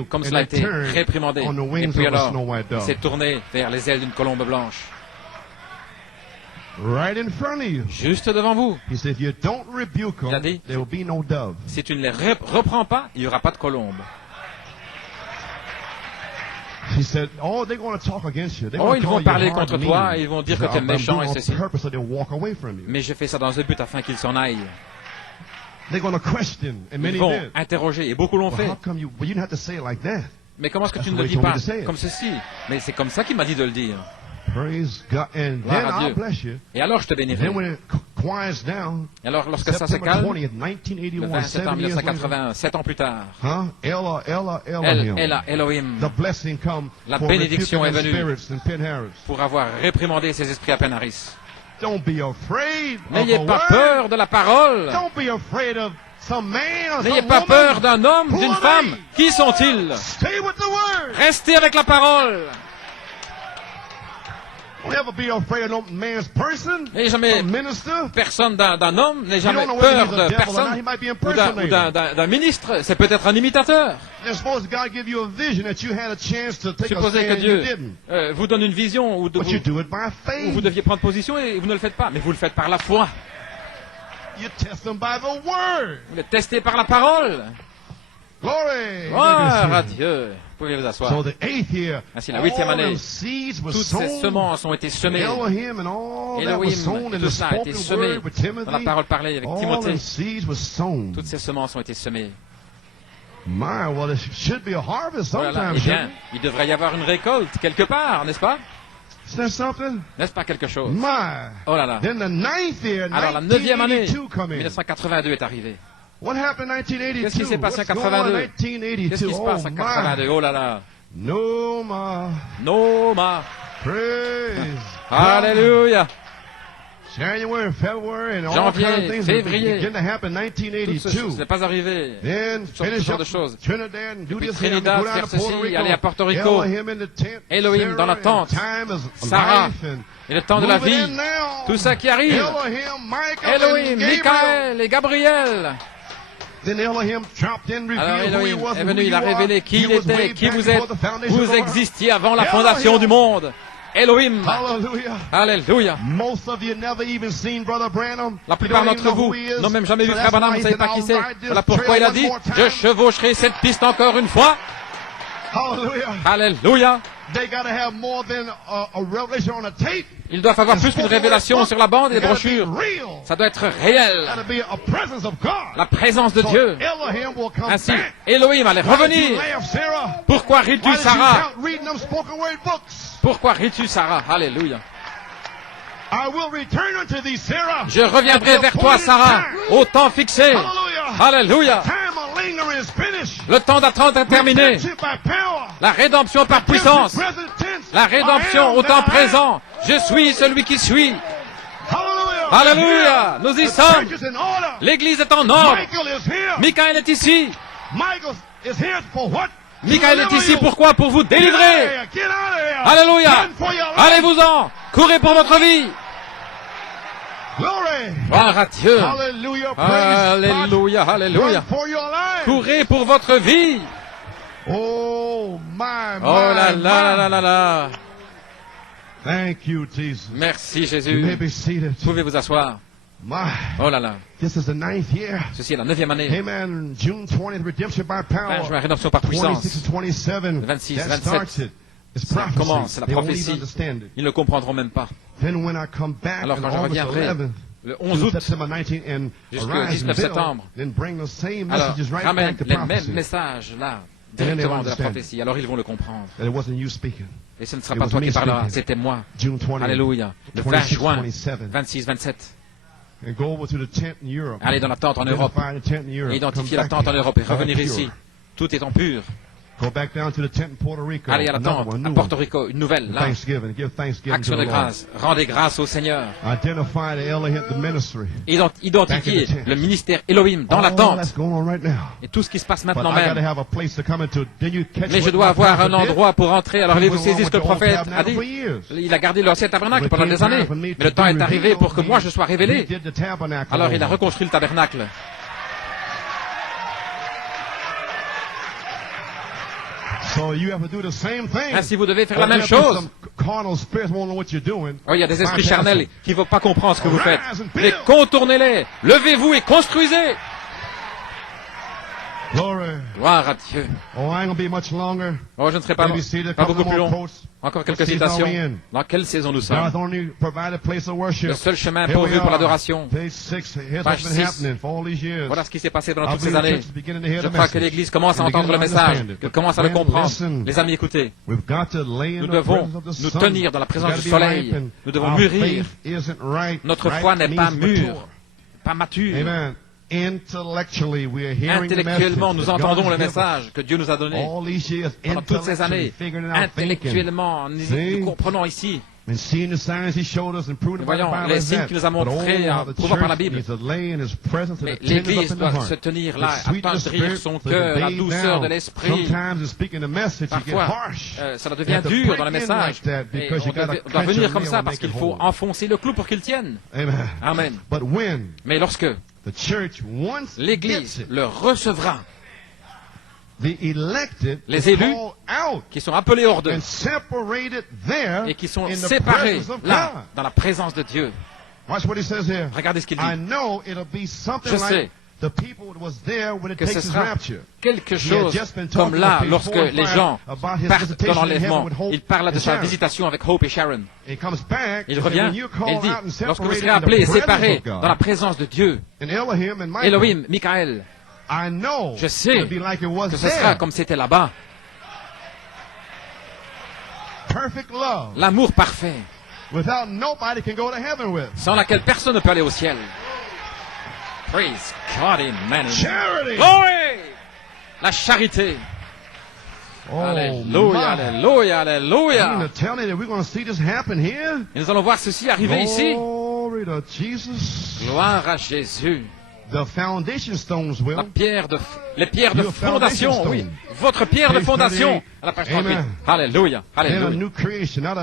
comme cela a été réprimandé. Et puis alors, il s'est tourné vers les ailes d'une colombe blanche. Juste devant vous. Il a dit, si tu ne les reprends pas, il n'y aura pas de colombe. Oh, ils vont parler contre toi et ils vont dire que tu es méchant et ceci. Mais je fais ça dans un but afin qu'ils s'en aillent. Ils vont interroger, et beaucoup l'ont fait. Mais comment est-ce que tu ne le dis pas comme ceci? Mais c'est comme ça qu'il m'a dit de le dire. Gloire à Dieu. Et alors je te bénirai. Et alors, lorsque ça se calme, le 20 septembre 1981, 7 ans plus tard, Elohim, la bénédiction est venue pour avoir réprimandé ces esprits à Penn Harris. N'ayez pas peur de la parole. N'ayez pas peur d'un homme, d'une femme. Qui sont-ils? Restez avec la parole. N'ayez jamais personne d'un homme, n'ayez jamais peur de personne ou d'un ministre. C'est peut-être un imitateur. Supposez que Dieu vous donne une vision où vous deviez prendre position et vous ne le faites pas. Mais vous le faites par la foi. Vous le testez par la parole. Gloire à Dieu. Vous pouvez vous asseoir. Ainsi, la 8e année, toutes ces semences ont été semées. Elohim, tout ça a été semé dans la parole parlée avec Timothée. Toutes ces semences ont été semées. Voilà, eh bien, il devrait y avoir une récolte quelque part, n'est-ce pas? N'est-ce pas quelque chose? Oh là là. Alors, la 9e année, 1982 est arrivée. Qu'est-ce qui s'est passé en 82? Qu'est-ce qui se passe en 82? Oh là là. Noma. Alléluia. Janvier, février, toutes ces choses n'est pas arrivé. Toutes sortes de choses. Depuis Trinidad, faire ceci, aller à Porto Rico. Elohim dans la tente. Sarah. Et le temps de la vie. Tout ça qui arrive. Elohim, Michael et Gabriel. Alors Elohim est venu, il a révélé qui il était, qui vous êtes. Vous existiez avant la fondation du monde. Elohim. Alléluia. La plupart d'entre vous n'ont même jamais vu Frère Branham, vous ne savez pas qui c'est. Voilà pourquoi il a dit, je chevaucherai cette piste encore une fois. Alléluia. Ils doivent avoir plus qu'une révélation sur la bande et les brochures. Ça doit être réel. La présence de Dieu. Ainsi, Elohim allait revenir. Pourquoi ris-tu, Sarah? Pourquoi ris-tu, Sarah? Alléluia. Je reviendrai vers toi, Sarah, au temps fixé. Alléluia. Le temps d'attendre est terminé. La rédemption par puissance. La rédemption au temps présent. Je suis celui qui suis. Alléluia. Nous y sommes. L'église est en ordre. Michael est ici. Michael est ici, pourquoi? Pour vous délivrer. Alléluia. Allez-vous-en. Courez pour votre vie. Gloire à Dieu. Alléluia, alléluia. Courez pour votre vie. Oh là là là là là. Merci Jésus. Pouvez vous asseoir. Oh là là. Ceci est la 9e année. 20 juin, rédemption par puissance. 26, 27. Ça commence, la prophétie. Ils ne comprendront même pas. Alors quand je reviendrai le 11 août jusqu'au 19 septembre, alors ramène les mêmes messages là, directement de la prophétie. Alors ils vont le comprendre. Et ce ne sera pas toi qui parleras, c'était moi. Alléluia. Le 20 juin, 26, 27. Allez dans la tente en Europe, identifier la tente en Europe et revenir ici. Tout étant pur. Allez à la tente, à Porto Rico, une nouvelle, là. Action de grâce. Rendez grâce au Seigneur. Identifiez le ministère Elohim dans la tente. Et tout ce qui se passe maintenant même. Mais je dois avoir un endroit pour entrer. Alors avez-vous saisi ce que le prophète a dit? Il a gardé l'ancien tabernacle pendant des années. Mais le temps est arrivé pour que moi je sois révélé. Alors il a reconstruit le tabernacle. Ainsi, vous devez faire la même chose. Oh, il y a des esprits charnels qui ne vont pas comprendre ce que vous faites. Mais contournez-les, levez-vous et construisez. Gloire à Dieu. Oh, I ain't gonna be much longer. Oh, je ne serai pas beaucoup plus long. Encore quelques citations. Dans quelle saison nous sommes? Le seul chemin pourvu pour l'adoration. Page 6. Voilà ce qui s'est passé pendant toutes ces années. Je crois que l'Église commence à entendre le message, qu'elle commence à le comprendre. Les amis, écoutez. Nous devons nous tenir dans la présence du soleil. Nous devons mûrir. Notre foi n'est pas mûre, pas mature. Intellectuellement, nous entendons le message que Dieu nous a donné pendant toutes ces années. Intellectuellement, nous comprenons ici. Nous voyons les signes qu'il nous a montrés en prouvant par la Bible. Mais l'Église doit se tenir là, attendrir son cœur, la douceur de l'esprit. Parfois, cela devient dur dans le message. Et on doit venir comme ça parce qu'il faut enfoncer le clou pour qu'il tienne. Amen. Mais lorsque l'Église le recevra, les élus qui sont appelés hors d'eux et qui sont séparés là, dans la présence de Dieu. Regardez ce qu'il dit. Je sais que ce sera quelque chose comme là, lorsque les gens partent dans l'enlèvement. Il parle de sa visitation avec Hope et Sharon. Il revient et il dit, lorsque vous serez appelés et séparés dans la présence de Dieu, Elohim, Michael, je sais que ce sera comme c'était là-bas. L'amour parfait, sans laquelle personne ne peut aller au ciel. Praise God, amen. Glory! La charité. Alléluia, alléluia, alléluia. Et nous allons voir ceci arriver ici. Gloire à Jésus. Les pierres de fondation, oui. Votre pierre de fondation. À la page 38. Alléluia, alléluia.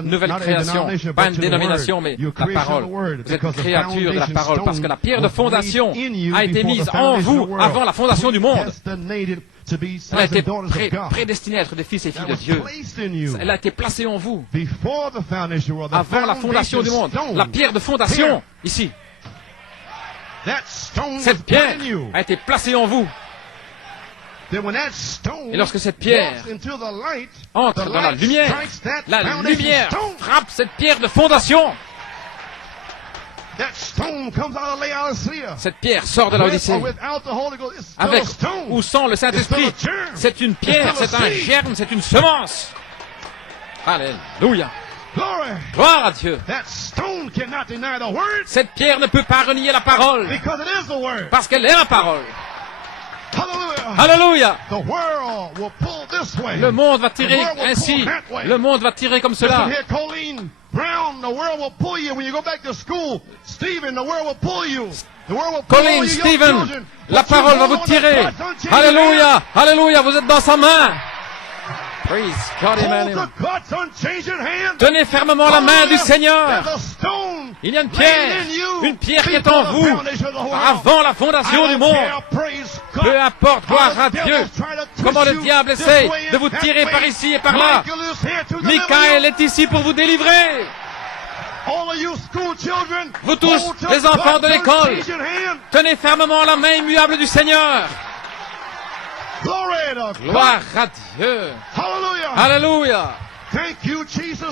Nouvelle création, pas une dénomination, mais la parole. Vous êtes une créature de la parole, parce que la pierre de fondation a été mise en vous avant la fondation du monde. Elle a été prédestinée à être des fils et filles de Dieu. Elle a été placée en vous avant la fondation du monde. La pierre de fondation, ici. Cette pierre a été placée en vous. Et lorsque cette pierre entre dans la lumière frappe cette pierre de fondation. Cette pierre sort de l'Odyssée. Avec ou sans le Saint-Esprit. C'est une pierre, c'est un germe, c'est une semence. Alléluia. Gloire à Dieu. Cette pierre ne peut pas renier la parole. Parce qu'elle est la parole. Alléluia. Le monde va tirer ainsi. Le monde va tirer comme cela. Colin, Stephen, la parole va vous tirer. Alléluia. Alléluia. Vous êtes dans sa main. Praise God, amen. Tenez fermement la main du Seigneur. Il y a une pierre qui est en vous, avant la fondation du monde. Peu importe, gloire à Dieu, comment le diable essaie de vous tirer par ici et par là. Michael est ici pour vous délivrer. Vous tous, les enfants de l'école, tenez fermement la main immuable du Seigneur. Gloire à Dieu. Alléluia.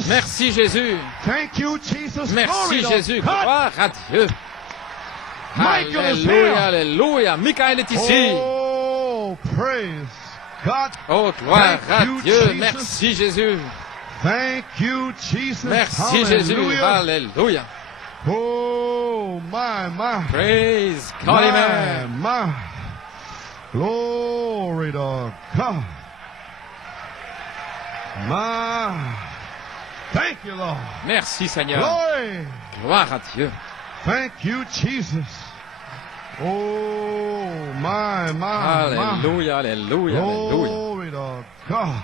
Merci Jésus. Merci Jésus. Gloire à Dieu. Alléluia, alléluia. Michael est ici. Oh, gloire à Dieu. Merci Jésus. Merci Jésus. Alléluia. Oh, my. Praise God, amen. Glory to God. Thank you, Lord. Merci, Seigneur. Glory. Gloire à Dieu. Thank you, Jesus. Oh, my. Alléluia, alléluia, alléluia. Glory to God.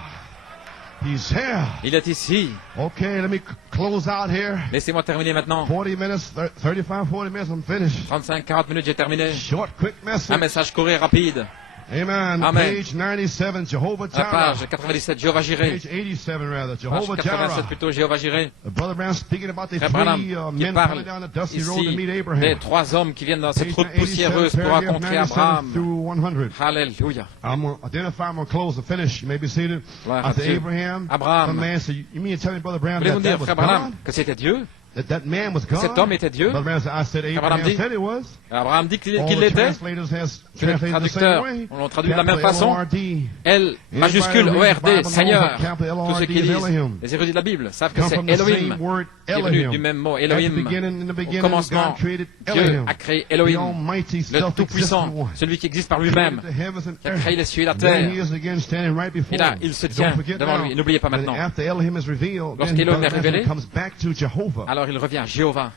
He's here. Il est ici. Okay, let me close out here. Laissez-moi terminer maintenant. 40 minutes, 35, 40 minutes, I'm finished. 35, 40 minutes, j'ai terminé. Short, quick message. Un message court et rapide. Amen. Amen. Page 97, Jehovah La Jireh. page 97, Jéhovah Jireh. Page 87, rather. Page Jehovah 87 Jireh. plutôt, Jéhovah Jireh. Brother Brown speaking about the Frère Branham three qui men parle coming down the dusty road to ici meet des Abraham. 3 hommes qui viennent dans cette Page route 87, poussiéreuse pour paragraph rencontrer 97 Abraham. through 100. Alléluia. I'm going to identify, I'm going to close to finish. You may be seated. Gloire à After Dieu. Abraham, Abraham. some man said, you mean to tell me, Brother Brown, Voulez-vous that dire, was frère Branham, God? que c'était Dieu? That man was God? Cet homme était Dieu? Brother Brown said, I said Frère Branham Abraham dit, said it was. Abraham dit qu'il All the l'était. translators has Que les translated the same traducteurs way. l'ont traduit de la même Capital façon. L-O-R-D. L, majuscule, O-R-D, Seigneur. Capital Tous ceux qui L-O-R-D is lisent, Elohim. les érudits de la Bible, savent que Come c'est from the Elohim, same word, qui est venu Elohim. du même mot, At the Elohim. beginning, in the Au beginning, commencement, God created Dieu Elohim, a créé the Elohim, Almighty, le self-existent Tout-Puissant, one. celui qui existe par lui-même, Created the heavens and qui a earth. créé les cieux et la Then terre. he is again standing right before Et là, him. il se Don't tient forget devant now, lui. N'oubliez pas when maintenant. after Elohim is revealed, then Lorsqu'Elohim est Brother révélé, Branham comes back to Jehovah. alors il revient à Jéhovah.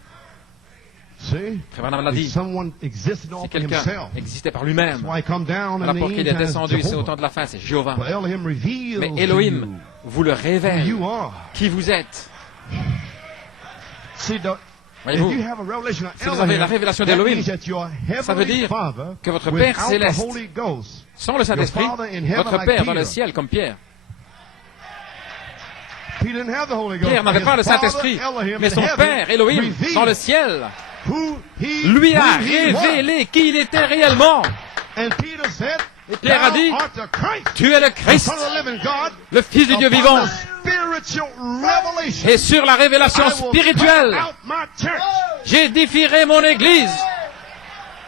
See? Frère Branham l'a If dit, someone existed all si for quelqu'un himself, existait par that's lui-même, why he come down voilà in the pour qu'il est end time, descendu ici au Jehovah. temps de la fin, c'est Jéhovah. But Elohim reveals Mais to Elohim you vous le who révèle, you are. qui vous êtes. See, if Voyez-vous, you have a revelation of si vous avez la Elohim, révélation that d'Elohim, means that your ça veut heavenly dire Father, que votre Père without the céleste, Holy Ghost, sans le Saint-Esprit, Your Father in heaven votre like Père dans Peter. le ciel comme Pierre. He didn't have the Holy Ghost. Pierre n'avait His pas le Father, Saint-Esprit, Elohim, mais in son heaven, Père, Elohim, revealed dans le ciel, who he- lui a who he was. révélé qui il était réellement. And Peter said, Et Pierre a Thou dit, art the Christ, tu es le the Christ, Son of the living God, le Fils du Dieu upon vivant. the spiritual revelation. Et sur la révélation I will spirituelle, cut out my church. j'édifierai mon Église.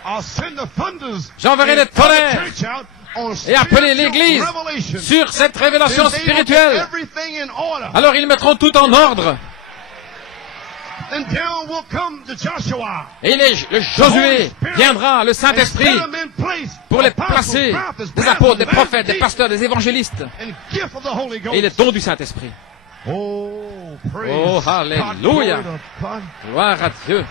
I'll send the thunders J'enverrai and les cut the tonnerres church out on et appeler spiritual l'Église revelation. sur cette révélation Then they will get spirituelle. everything in order. Alors ils mettront tout en ordre. Then down will come to Joshua. Et le Josué viendra, le Saint-Esprit, And set them in place, pour les apostles, placer, prophets, des apôtres, des evangelists, prophètes, des pasteurs, des évangélistes, and gift of the Holy Ghost. et les dons du Saint-Esprit. Oh, praise Oh, hallelujah. God, glory to God. Gloire à Dieu.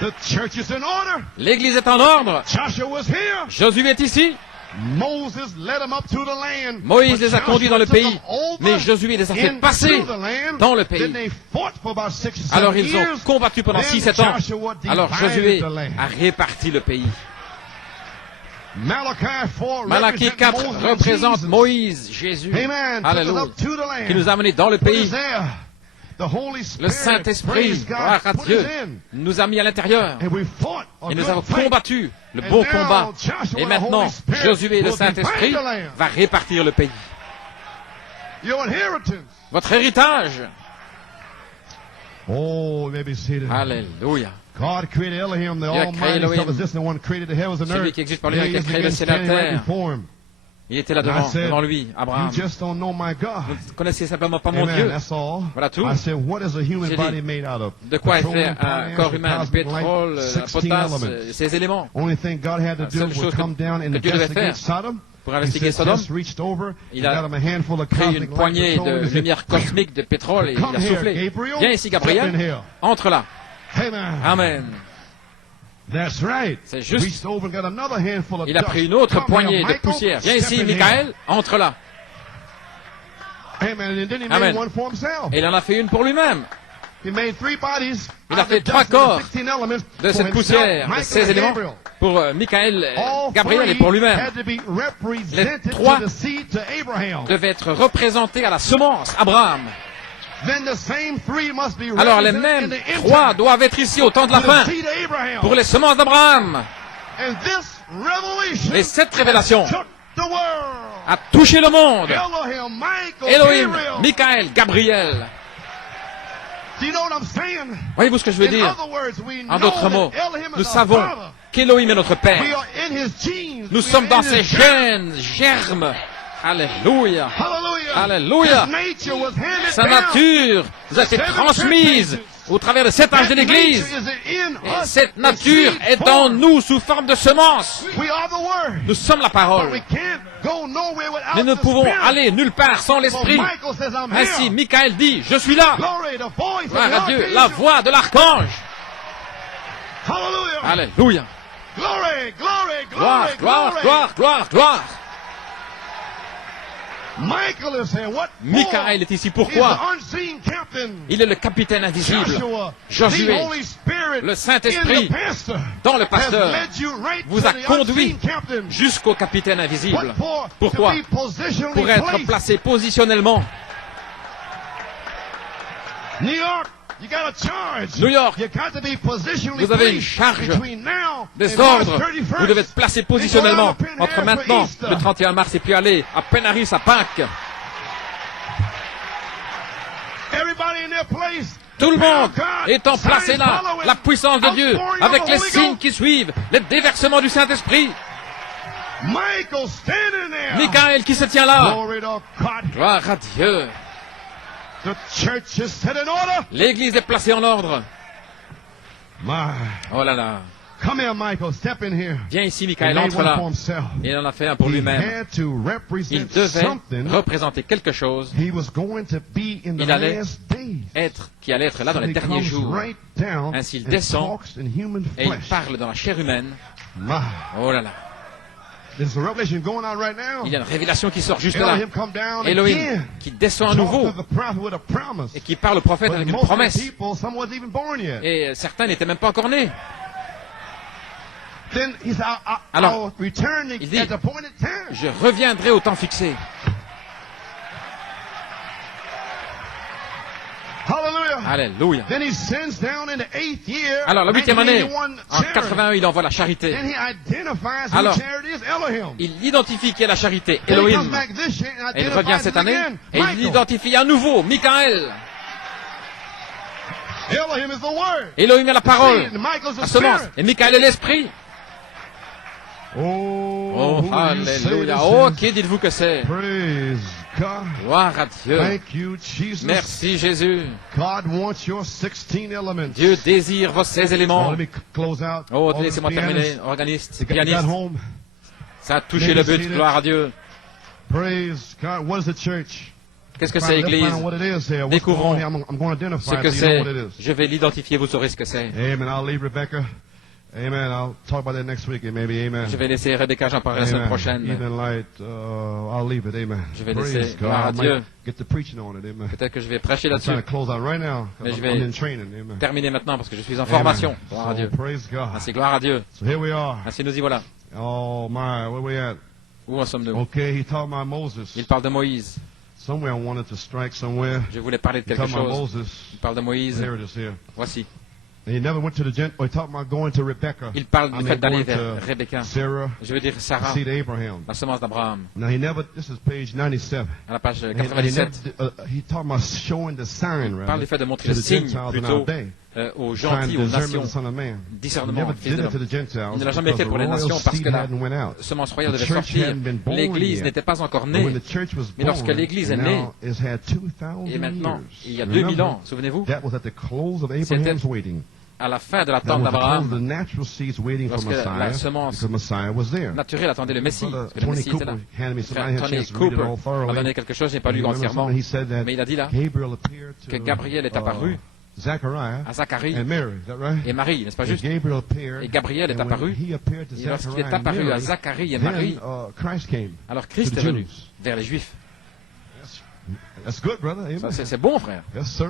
The church is in order. L'Église est en ordre. Joshua was here. Josué est ici. Moses led them up to the land. Moïse But les a conduits dans le Joshua took pays, them over mais Josué les a fait into passer the land. dans le Then pays. they fought for about 6 or 7 Alors ils ont years. combattu pendant Then 6-7 ans. Joshua Alors divided Josué the land. a réparti le pays. Malachi 4 Malachie 4 représente Moïse, Jésus. Amen. Took us Alléluia. up to the land. Qui nous a amenés dans le Put us pays. there. The Holy Le Spirit, Saint-Esprit, praise God, gloire à put us Dieu, in. nous a mis à l'intérieur. And we fought a Et nous good avons fight. combattu le And bon now combat. Joshua, Et the maintenant, Holy Spirit, Josué, le will Saint-Esprit, divide the land. va répartir le pays. Your inheritance. Votre héritage. Oh, you may be seated. Alléluia. God created Elohim, the Dieu a créé Almighty, Elohim. self-existent one, created the heavens and Celui earth. qui existe par lui-même, There qui a he is créé le again ciel et la standing right terre. before him. Il était là And I said, devant lui, Abraham. You just don't know my God. Vous ne connaissez simplement pas mon Amen. Dieu. That's all. Voilà tout. I said, what is a human J'ai dit, body made out of? De quoi est fait Petroleum, un potash, corps humain? cosmic light, Pétrole, la 16 potasse, elements. ces éléments. Only thing God had to La do seule was chose come down and que Dieu devait investigate faire Sodom. pour He investiguer said, Sodome, just reached over, il and a got him a handful of pris cosmic une light, poignée petroleum, de and said, lumière cosmique de pétrole et il Come a here, soufflé. Gabriel. Viens ici, Step in Gabriel. here. Entre là. Amen. Amen. That's right. C'est juste. Reached over and got another handful of Il a dust. pris une autre Come poignée here, de Michael. poussière. Viens Step ici, in Michael. Entre là. here. Amen. And then he Amen. made one for himself. Et il en a fait une pour lui-même. He made 3 bodies Il a out fait of the 3 dust and the corps 16 elements de for cette himself, poussière, de Michael ces and éléments, Gabriel. pour Michael, All Gabriel et 3 pour lui-même. had to be represented Les 3 to the seed to Abraham. Devait être représenté à la semence, Abraham. Then the same 3 must be Alors les represented mêmes in the end 3 time doivent être ici au temps de la to the fin, seed of Abraham. pour les semences d'Abraham. And this revelation Et cette révélation took the world. a touché le monde. Elohim, Michael, Elohim, Gabriel. Michael, Gabriel. Do you know what I'm saying? Voyez-vous ce que je veux In dire? other words, we En know d'autres mots, that Elohim is nous our savons Father. qu'Elohim est notre We Père. are in his genes. Nous We sommes are dans in ses his gènes, germes. Alléluia. Hallelujah. Alléluia. His nature was handed Sa down. nature nous a été transmise au travers de 7 âges de That l'Église. nature is in Et us. cette The nature seed est en form. nous sous forme de semence. We are the word. Nous sommes la But parole. we can't go nowhere without Nous ne the pouvons Spirit. aller nulle part sans So l'Esprit. Michael says, I'm Ainsi, here. Michael dit, je suis là. Glory, the voice of Gloire the à Dieu, la archangel. voix de l'archange. Hallelujah. Alléluia. Glory, glory, Gloire, glory, gloire, glory. gloire, gloire, gloire. Michael is here. What for? Michael est ici. He's Pourquoi? the unseen captain. Il est le capitaine invisible. Joshua, Josué, the Holy Spirit Le Saint-Esprit, dans le pasteur, vous a conduit jusqu'au capitaine invisible. Pourquoi? Pour être placé positionnellement. New York, vous avez une charge des ordres. Vous devez être placé positionnellement entre maintenant, le 31 mars, et puis aller à Penaris à Pâques. Tout le monde étant placé là, la puissance de Dieu, avec les signes qui suivent, les déversements du Saint-Esprit. Michael qui se tient là. Gloire à Dieu. L'église est placée en ordre. Oh là là. Viens ici, Michael, entre là. Il en a fait un pour lui-même. Il devait représenter quelque chose. Il allait être là dans les derniers jours. Ainsi, il descend et il parle dans la chair humaine. Oh là là. Il y a une révélation qui sort juste là. Elohim qui descend à nouveau et qui parle au prophète avec une promesse. Et certains n'étaient même pas encore nés. Alors, il dit, je reviendrai au temps fixé. Alléluia. Alors, la 8e année, en 81, il envoie la charité. Alors, il identifie qui est la charité, Elohim. Et il revient cette année, et il identifie à nouveau, Michael. Elohim est la parole, la semence, et Michael est l'esprit. Oh, alléluia. Oh, qui dites-vous que c'est? Gloire à Dieu. Merci Jésus. Dieu désire vos 16 éléments. Oh, laissez-moi terminer. Organiste, pianiste. Ça a touché le but. Gloire à Dieu. Qu'est-ce que c'est, Église? Découvrons ce que c'est. Je vais l'identifier, vous saurez ce que c'est. Amen. I'll talk about that next week, maybe. Amen. Je vais laisser Rebecca, j'en parlerai la semaine prochaine. I'll leave it. Amen. Je vais laisser. Gloire à Dieu. Get the preaching on it. Amen. Peut-être que je vais prêcher là-dessus. Right now, mais je vais terminer maintenant parce que je suis en formation. Gloire à Dieu. Ainsi, gloire à Dieu. So here we are. Ainsi, nous y voilà. Oh my, where we at? Où en sommes-nous? Okay, he talked about Moses. Il parle de Moïse. Somewhere I wanted to strike somewhere. Je voulais parler de quelque chose. Il parle de Moïse. Here it is here. Voici. He never went to the he talked about going to Rebecca. Il parle du fait d'aller vers Rebecca. Sarah, je veux dire Sarah, la semence d'Abraham. Now he never. This is page 97. À la page 97. He talked about showing the sign. Il parle du fait de montrer le signe plutôt aux gentils, aux nations. Discernement, fils de l'homme. Il ne l'a jamais fait pour les nations parce que la semence royale devait sortir. L'Église n'était pas encore née. Mais lorsque l'Église est née, et maintenant, il y a 2000 ans, souvenez-vous, c'était à la fin de l'attente d'Abraham, lorsque la semence naturelle attendait le Messie, parce que le Messie était là. Tony Cooper m'a donné quelque chose, je n'ai pas lu entièrement, mais il a dit là que Gabriel est apparu à Zacharie et Marie, n'est-ce pas juste? Et Gabriel est apparu, et lorsqu'il est apparu à Zacharie et Marie, alors Christ est venu vers les Juifs. That's good, brother. Amen. C'est bon, frère. Yes, sir.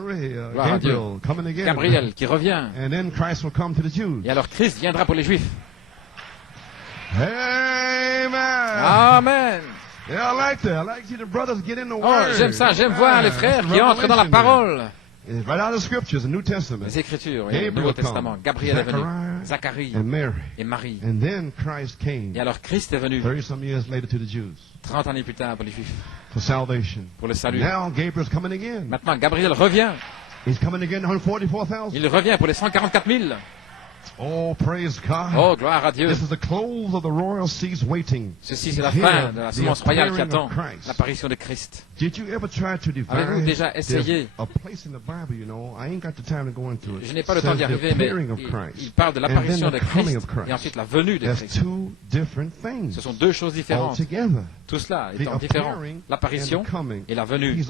Gloire à Dieu. Gabriel qui revient. And then Christ will come to the Jews. Et alors Christ viendra pour les Juifs. Amen. Amen. Yeah, I like that. I like to see the brothers get in the word. Oh, j'aime ça. J'aime voir les frères qui entrent dans la parole. Right out of the scriptures, the New Testament. Les Écritures, le Nouveau Testament. Gabriel est venu. Zacharie et Marie. And then Christ came. Et alors Christ est venu. 30 some years later to the Jews. 30 années plus tard pour les Juifs. For salvation. Pour le salut. Now Gabriel's coming again. Maintenant, Gabriel revient. He's coming again, 144,000. Il revient pour les 144 000. Oh, praise God. Oh, gloire à Dieu. This is the close of the royal seeds waiting. Ceci, c'est la fin de la semence royale qui attend l'apparition de Christ. Avez-vous déjà essayé? Je n'ai pas le temps d'y arriver, mais il parle de l'apparition de Christ et ensuite la venue de Christ. Ce sont deux choses différentes. Tout cela étant différent. L'apparition et la venue.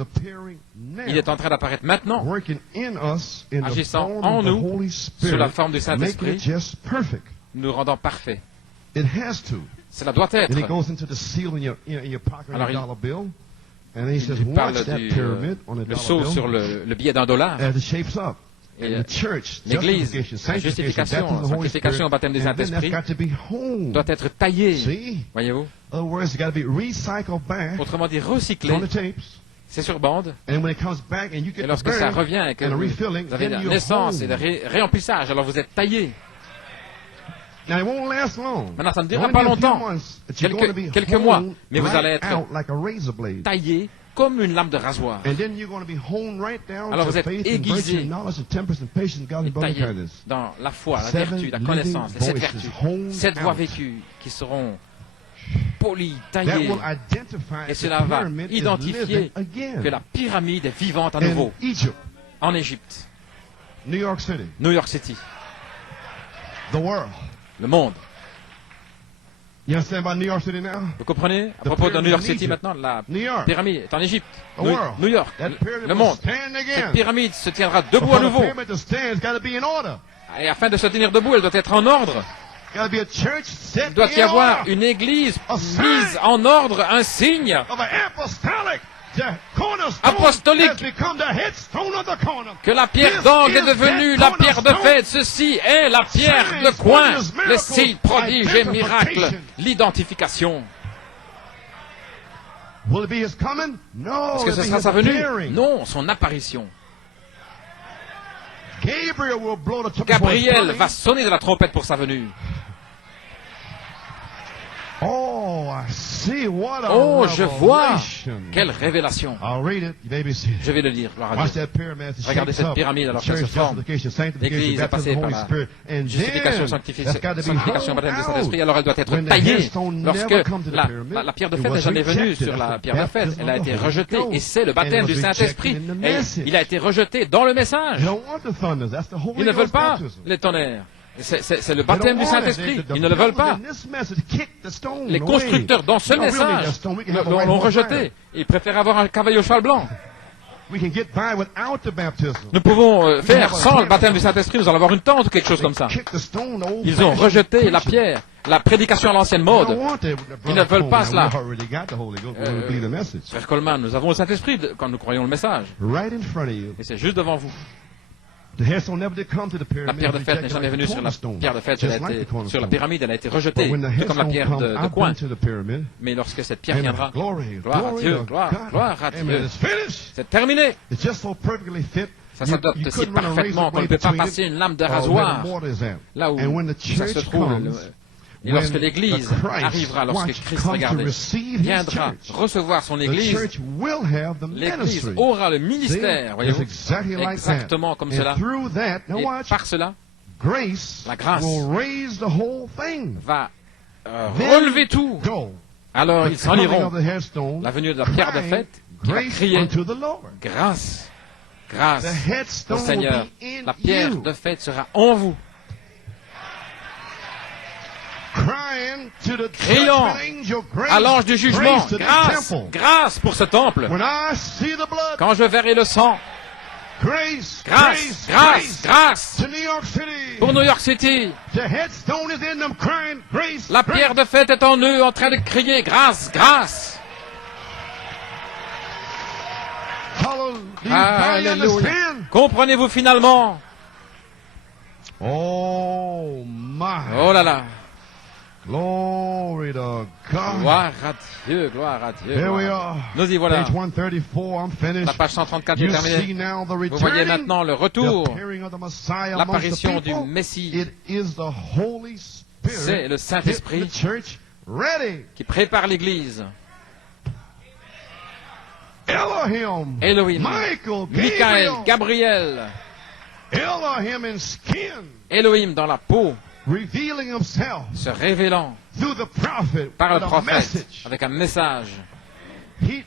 Il est en train d'apparaître maintenant, agissant en nous sous la forme du Saint-Esprit, nous rendant parfaits. Cela doit être. Alors il parle du sceau sur le billet d'$. Et l'Église, la justification, la sanctification au baptême du Saint-Esprit doit être taillée, voyez-vous. Autrement dit, recyclée. C'est sur bande. Et lorsque ça revient et que vous avez la naissance et le réemplissage, alors vous êtes taillé. Maintenant, ça ne durera pas longtemps, quelques mois, mais vous allez être taillé comme une lame de rasoir. Alors vous êtes aiguisé et taillé dans la foi, la vertu, la connaissance, les 7 vertus, 7 voies vécues qui seront polies, taillées. Et cela va identifier que la pyramide est vivante à nouveau en Égypte, New York City, le monde. Vous comprenez? À propos de New York City maintenant, la pyramide est en Égypte. New York, le monde. Cette pyramide se tiendra debout à nouveau. Et afin de se tenir debout, elle doit être en ordre. Il doit y avoir une église mise en ordre, un signe apostolique, que la pierre d'angle est devenue la pierre de fête. Ceci est la pierre de coin, le signe, prodige et miracle, l'identification. Est-ce que ce sera sa venue? Non, son apparition. Gabriel va sonner de la trompette pour sa venue. Oh, je vois! Quelle révélation! Je vais le lire, gloire à Dieu. Regardez cette pyramide alors qu'elle se forme. L'Église est passée par la justification, sanctification, baptême du Saint-Esprit, alors elle doit être taillée. Lorsque la pierre de fête n'est jamais venue sur la pierre de fête, elle a été rejetée, et c'est le baptême du Saint-Esprit. Et il a été rejeté dans le message. Ils ne veulent pas les tonnerres. C'est le baptême du Saint-Esprit. Ils ne le veulent pas. Les constructeurs dans ce message l'ont rejeté. Ils préfèrent avoir un cavalier au cheval blanc. Nous pouvons faire sans le baptême du Saint-Esprit, nous allons avoir une tente ou quelque chose comme ça. Ils ont rejeté la pierre, la prédication à l'ancienne mode. Ils ne veulent pas cela. Frère Coleman, nous avons le Saint-Esprit quand nous croyons le message. Et c'est juste devant vous. La pierre de fête n'est jamais venue sur la pierre de fête, sur la pyramide, elle a été rejetée, tout comme la pierre de coin. Mais lorsque cette pierre viendra, gloire à Dieu, gloire à Dieu, c'est terminé. Ça s'adopte si parfaitement qu'on ne peut pas passer une lame de rasoir là où ça se trouve. Et lorsque l'Église arrivera, lorsque Christ, regardez, viendra recevoir son Église, l'Église aura le ministère, voyez-vous, exactement comme cela. Et par cela, la grâce va relever tout. Alors ils s'en iront. La venue de la pierre de fête qui va crier grâce, grâce au Seigneur. La pierre de fête sera en vous. Criant à l'ange du jugement, grâce, grâce pour ce temple. Quand je verrai le sang, grâce, grâce, grâce pour New York City. La pierre de fête est en eux, en train de crier grâce, grâce. Alléluia. Comprenez-vous finalement? Oh là là. Glory to God. Gloire à Dieu, gloire à Dieu. Nous y voilà. La page 134 est terminée. Vous voyez maintenant le retour, l'apparition du Messie. C'est le Saint-Esprit qui prépare l'Église. Elohim, Michael, Gabriel. Elohim dans la peau, se révélant par le prophète avec un message. Et puis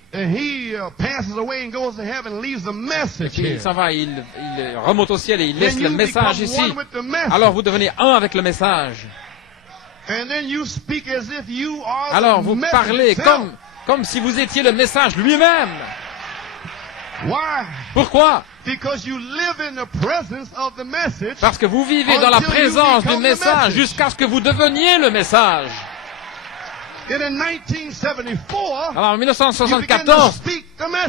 il s'en va, il remonte au ciel et il laisse le message ici. Alors vous devenez un avec le message. Alors vous parlez comme si vous étiez le message lui-même. Pourquoi? Parce que vous vivez dans la présence du message jusqu'à ce que vous deveniez le message. Alors en 1974,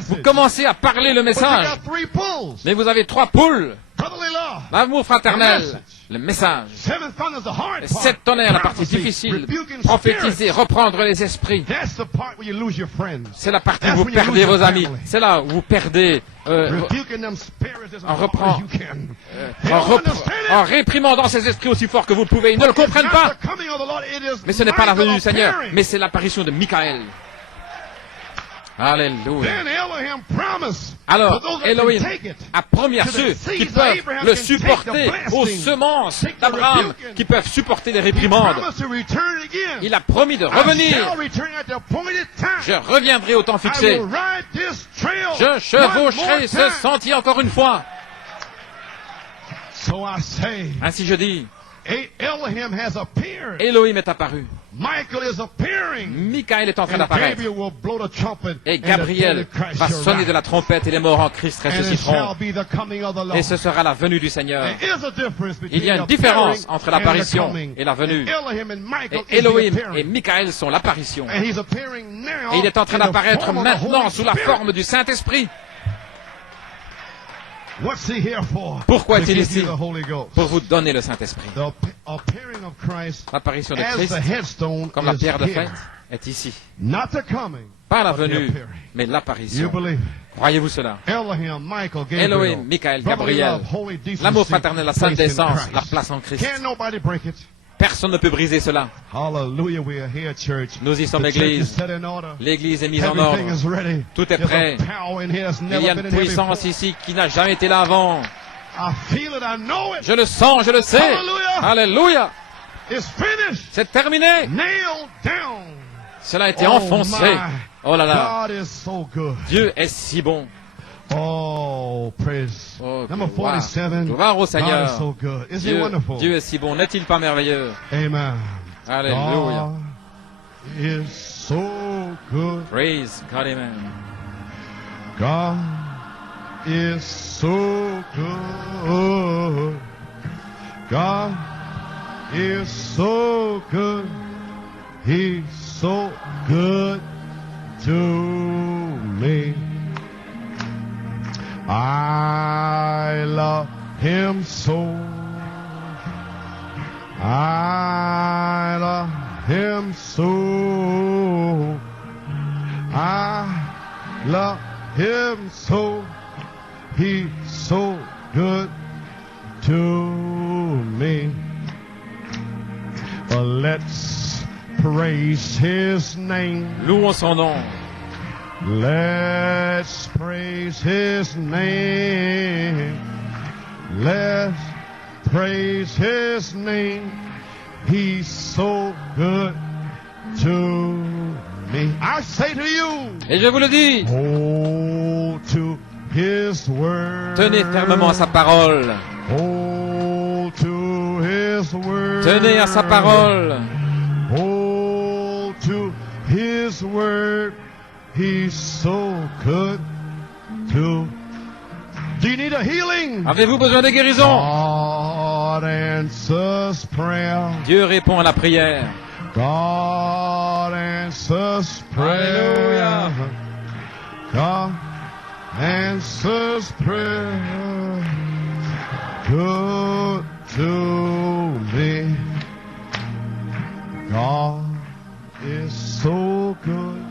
vous commencez à parler le message. Mais vous avez 3 poules. L'amour fraternel, le message. Les 7 tonnerres, la partie difficile. Prophétiser, reprendre les esprits. C'est la partie où vous perdez vos amis. C'est là où vous perdez en réprimandant ces esprits aussi fort que vous pouvez. Ils ne le comprennent pas. Mais ce n'est pas la venue du Seigneur, mais c'est l'apparition de Michael. Alléluia. Alors, Elohim a promis à ceux qui peuvent le supporter, aux semences d'Abraham, qui peuvent supporter les réprimandes. Il a promis de revenir. Je reviendrai au temps fixé. Je chevaucherai ce sentier encore une fois. Ainsi je dis, Elohim est apparu. Michael est en train d'apparaître. Et Gabriel va sonner de la trompette et les morts en Christ ressusciteront. Et ce sera la venue du Seigneur. Il y a une différence entre l'apparition et la venue. Et Elohim et Michael sont l'apparition. Et il est en train d'apparaître maintenant sous la forme du Saint-Esprit. Pourquoi est-il ici? Pour vous donner le Saint-Esprit. L'apparition de Christ, comme la pierre de fête, est ici. Pas la venue, mais l'apparition. Croyez-vous cela? Elohim, Michael, Gabriel, l'amour fraternel, la sainte décence, la place en Christ. Personne ne peut briser cela. Nous y sommes l'église. L'église est mise en ordre. Tout est prêt. Il y a une puissance ici qui n'a jamais été là avant. Je le sens, je le sais. Alléluia. C'est terminé. Cela a été enfoncé. Oh là là. Dieu est si bon. Oh, praise. Oh, Number 47. Gloire au Seigneur. God is so good. Is he wonderful? Dieu est si bon. N'est-il pas merveilleux? Amen. Alléluia. God is so good. Praise God, amen. God is so good. God is so good. He's so good to me. I love him so. I love him so. I love him so. He's so good to me. Well, let's praise his name. Louons son nom. Let's praise his name. Let's praise his name. He's so good to me. I say to you, et je vous le dis, hold to his word. Tenez fermement à sa parole. Hold to his word. Tenez à sa parole. Hold to his word. He's so good to. Do you need a healing? Avez-vous besoin de guérison? God answers prayer. Dieu répond à la prière. God answers prayer. Alléluia. God answers prayer. Good to me. God is so good.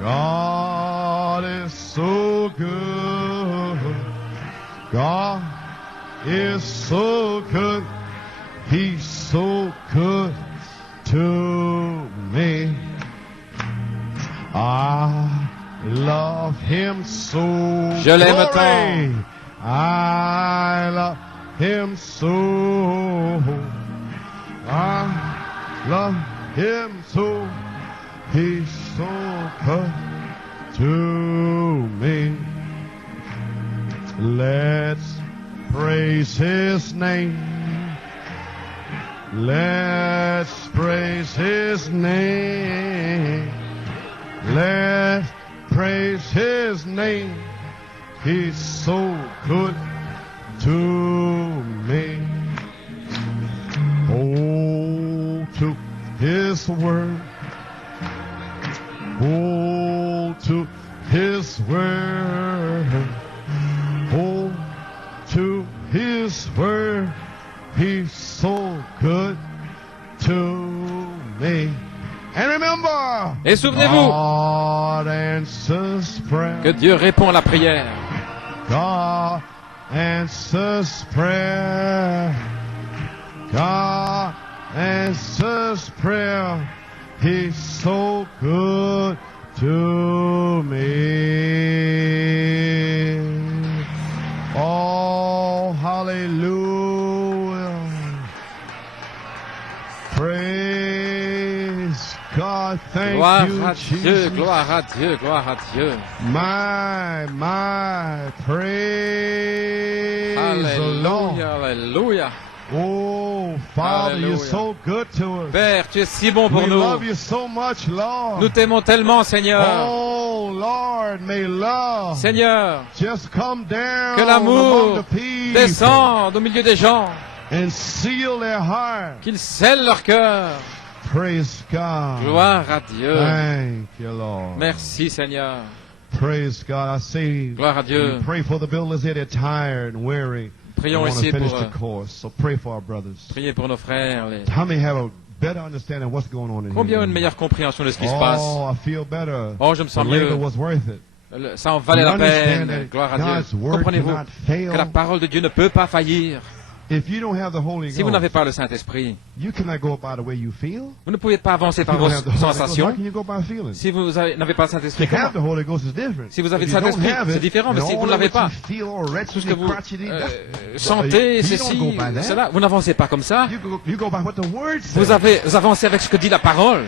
God is so good. God is so good. He's so good to me. I love him so. Je l'aime tant. I love him so. I love him so. He's so good to me. Let's praise his name. Let's praise his name. Let's praise his name. He's so good to me. Oh, to his word. Hold to his word. Hold to Et souvenez-vous que Dieu répond à la prière. God answers prayer. God answers prayer. He's so good to me. Oh, hallelujah. Praise God. Thank Gloire you, à Jesus. Dieu, gloire à Dieu, gloire à Dieu. My, praise the Lord. Alléluia, alléluia. Oh, Father, Hallelujah. you're so good to us. Père, tu es si bon pour We nous. love you so much, Lord. Nous t'aimons tellement, Seigneur. Oh, Lord, may love Seigneur, just come down que among l'amour the people descende au milieu des gens, and seal their heart. qu'il scelle leur cœur. Praise God. Gloire à Dieu. Thank you, Lord. Merci, Seigneur. Praise God. I say, Gloire à Dieu. pray for the builders here. They're tired and weary. Prions I want to ici finish pour, the course. So pray for our brothers. prier pour nos frères. How many have a better understanding of what's going on in Combien ont here? une meilleure compréhension de ce qui se passe? Oh, I feel better. Oh, je me The sens labor mieux. was worth it. Ça en valait la You understand peine. that Gloire à Dieu. God's word Comprenez-vous cannot fail? que la parole de Dieu ne peut pas faillir. If you don't have the Holy Si vous n'avez Ghost, pas le Saint-Esprit, you cannot go by the way you feel. vous ne pouvez pas avancer If par you vos don't have the Holy Ghost, how sensations. can you go by feelings? Si vous n'avez pas le Saint-Esprit, To have comment? the Holy Ghost is different. Si vous avez If le you don't Saint-Esprit, have c'est it, différent, mais and si vous all ne l'avez what you pas, feel all wretched tout ce que and vous crotchety, sentez, you ceci, don't go by that. cela, vous n'avancez pas comme ça. You go by what the Word says. Vous avancez avec ce que dit la parole.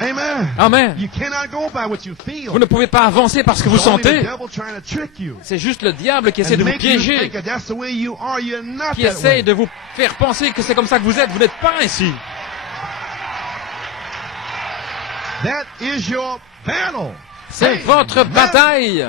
Amen. Amen. You cannot go by what you feel. Vous ne pouvez pas avancer parce que vous It's only the sentez. devil trying to trick you. C'est juste le diable qui essaie And de vous make you piéger, think that that's the way you are. You're not qui that essaie way. de vous faire penser que c'est comme ça que vous êtes. Vous n'êtes pas ainsi. That is your battle. C'est votre bataille.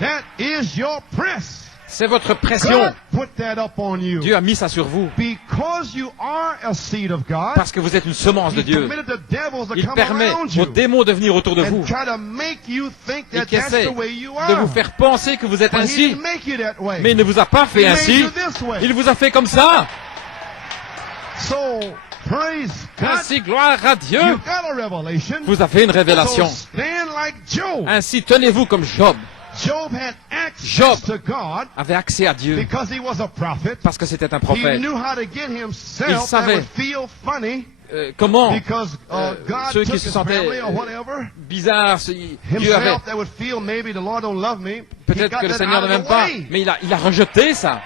That is your press. C'est votre pression. God put that up on you. Dieu a mis ça sur vous. Because you are a seed of God, Parce que vous êtes une semence de He Dieu. permitted the devils to Il come permet around aux you démons de venir autour de vous. and try to make you think Et that qui that's essaie the way you de are. vous faire penser que vous êtes But He ainsi. didn't make you that way. Mais il ne vous a pas fait He made ainsi. you this way. Il vous a fait comme ça. So, praise God. Ainsi, gloire à Dieu. You got a revelation. Vous avez une révélation. So stand like Job. Ainsi, tenez-vous comme Job. Job had access Job to God avait accès à Dieu because he was a prophet. parce que c'était un He prophète. knew how to get Il himself that savait. would feel funny Comment because God ceux took qui se his sentaient family or whatever. bizarres, Dieu avait Himself that would feel maybe the Lord don't love me. He peut-être got que le that Seigneur out ne of m'aime the pas, way. mais il a rejeté ça.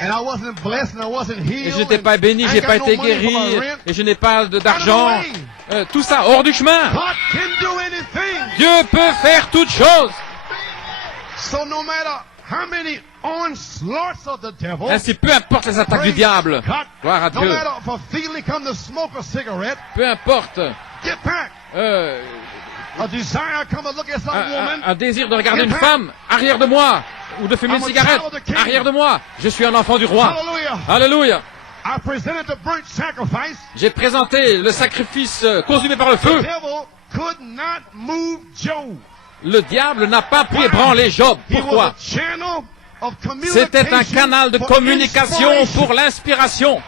And I wasn't blessed and I wasn't Et healed. je n'étais pas and béni, I j'ai got pas no été money for my guéri, rent. et je n'ai pas d'argent. Out of the Tout ça hors du chemin. God can do anything. Dieu peut faire toutes choses. So no matter how many onslaughts of the devil, Ainsi, peu importe les attaques du diable, God, gloire à no Dieu, matter if a feeling come to smoke a cigarette, peu importe get back. A desire come to look at some woman, un désir de regarder une femme arrière de moi, ou de fumer une cigarette arrière de moi, je suis un enfant du roi. hallelujah. Alléluia. I presented the burnt sacrifice. J'ai présenté le sacrifice consumé par le The feu. devil could not move Job. Le diable n'a pas pu ébranler Job. He was Pourquoi? a channel of C'était un canal de for communication inspiration. pour l'inspiration.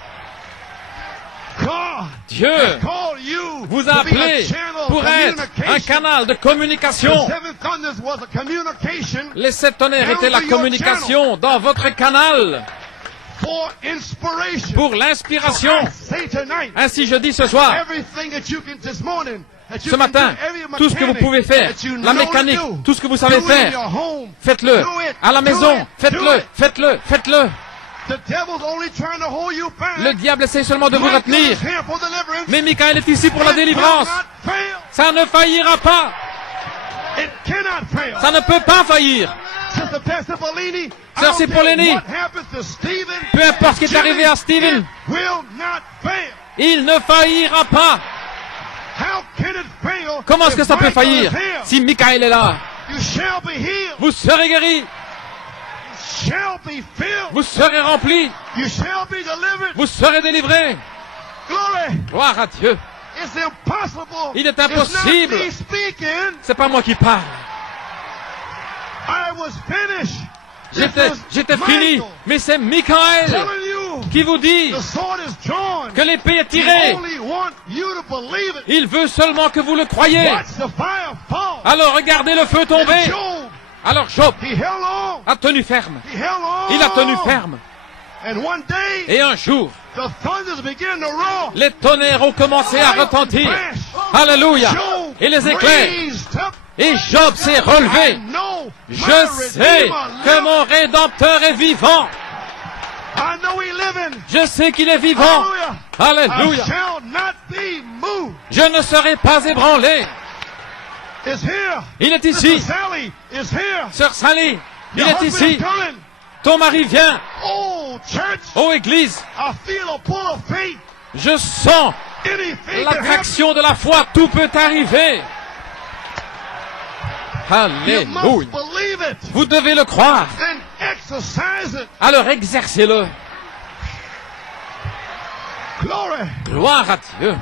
God Dieu has called you vous to a be a appelé channel of pour être un communication. canal de communication. The seven thunders was a communication Les sept tonnerres étaient la communication dans votre canal for inspiration. pour l'inspiration. I say tonight, Ainsi je dis ce soir, everything that you can this morning, that you ce can matin, do, every tout ce que vous mechanic pouvez faire, that you la know to mécanique, do, tout ce que vous savez do it in faire, your home. faites-le. Do it, À la do maison, it, do faites-le, it. faites-le, faites-le. The devil's only trying to hold you back. Le diable essaie seulement de vous Michael retenir. is here for deliverance. Mais Michael est ici pour la It will délivrance. not fail. Ça ne faillira pas. It cannot fail. Ça ne peut pas faillir. Sister Pastor Paulini, I Sœur don't Cipollini, care what happens to Stephen, peu importe ce qui est arrivé à Stephen, it will not fail. il ne faillira pas. How can it fail? Comment est-ce que if ça peut Michael faillir is here? si Michael est là? You shall be healed. Vous serez guéri, You shall be filled. vous serez rempli, You shall be delivered. vous serez délivré. Glory. Gloire à Dieu. It's impossible. Il est It's not impossible. me speaking. C'est pas moi qui parle. I was finished. This J'étais was fini. Michael Mais c'est Michael telling you qui vous dit que l'épée est tirée. Il veut seulement que vous le croyiez. Alors regardez le feu tomber. Alors Job a tenu ferme. Il a tenu ferme. Et un jour, les tonnerres ont commencé à retentir. Alléluia. Et les éclairs. Et Job s'est relevé. Je sais que mon Rédempteur est vivant. Je sais qu'il est vivant. Alléluia. Je ne serai pas ébranlé. Il est ici. Sœur Sally, il est ici. Ton mari vient. Oh Église, je sens l'attraction de la foi. Tout peut arriver. Alléluia. Vous devez le croire. Alors exercez-le. Gloire à Dieu.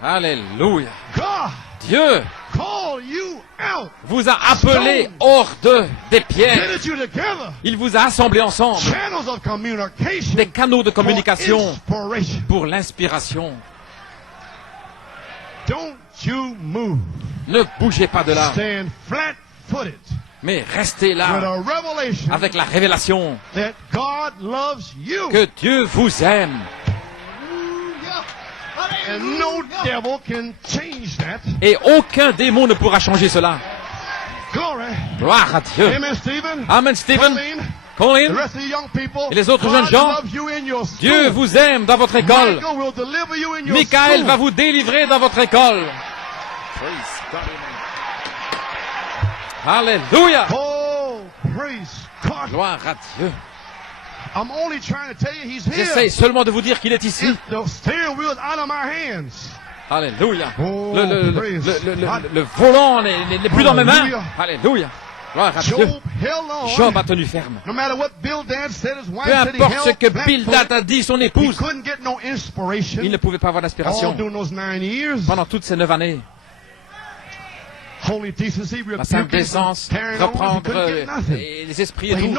Alléluia. Dieu vous a appelé hors des pierres. Il vous a assemblés ensemble. Des canaux de communication pour l'inspiration. Ne bougez pas de là. Mais restez là avec la révélation que Dieu vous aime. Et aucun démon ne pourra changer cela. Gloire à Dieu. Amen, Stephen. Colin et les autres jeunes gens, Dieu vous aime dans votre école. Michael va vous délivrer dans votre école. Alléluia. Gloire à Dieu. J'essaie seulement de vous dire qu'il est ici. Alléluia. Le volant n'est plus dans mes mains. Alléluia. Gloire à Dieu. Job a tenu ferme. Peu importe ce que Bildad a dit, son épouse, il ne pouvait pas avoir d'inspiration pendant toutes ces 9 années. La sainte décence, reprendre les esprits et tout.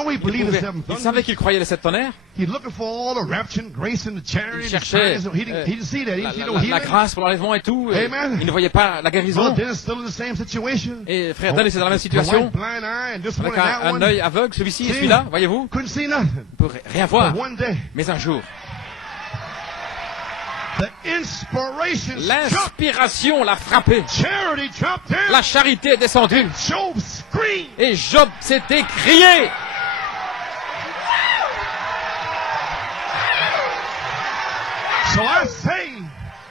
Il savait qu'il croyait les 7 tonnerres. Il cherchait la grâce pour l'enlèvement et tout. Et il ne voyait pas la guérison. Et frère Dan était dans la même situation. Avec un œil aveugle, celui-ci et celui-là, voyez-vous. Il ne peut rien voir. Mais un jour, l'inspiration l'a frappé. La charité est descendue. Et Job s'est écrié.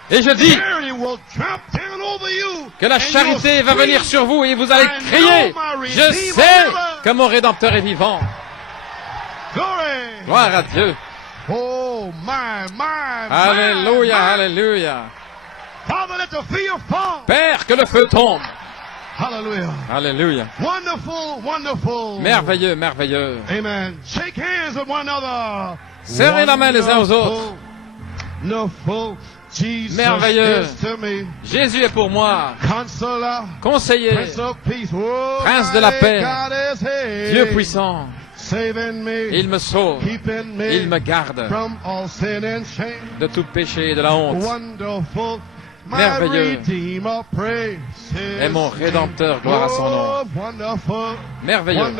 Et je dis que la charité va venir sur vous et vous allez crier. Je sais que mon Rédempteur est vivant. Gloire à Dieu. Oh, alléluia, alléluia. Père, que le feu tombe. Alléluia. Merveilleux, merveilleux. Amen. Shake hands with one another. Serrez la main les uns aux autres. Merveilleux. Jésus est pour moi. Conseiller. Prince de la paix. Dieu puissant. Il me sauve, il me garde de tout péché et de la honte. Merveilleux est mon Rédempteur, gloire à son nom. Merveilleux.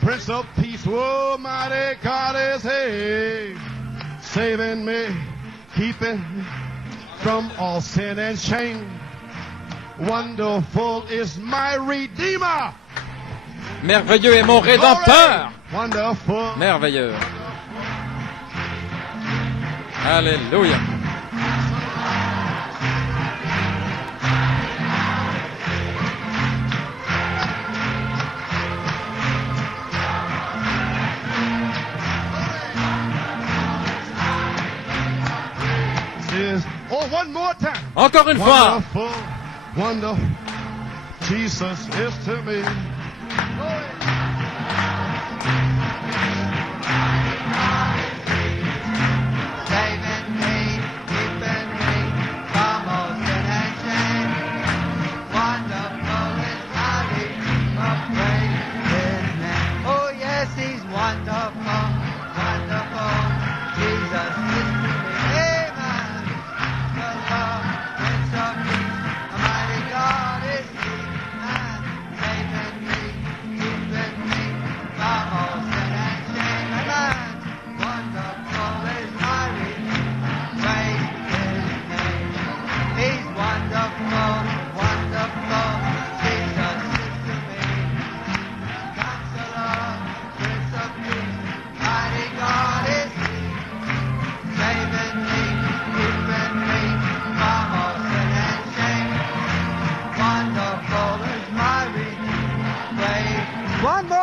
Prince of Peace, oh mighty God is He, saving me, keeping from all sin and shame. Wonderful is my Redeemer. Merveilleux est mon Rédempteur. Wonderful. Merveilleux. Alléluia. Oh, one more time. Encore une fois. Wonderful, Jesus is to me. Saving me, keeping me from all sin and shame. Wonderful is my Redeemer, praise One more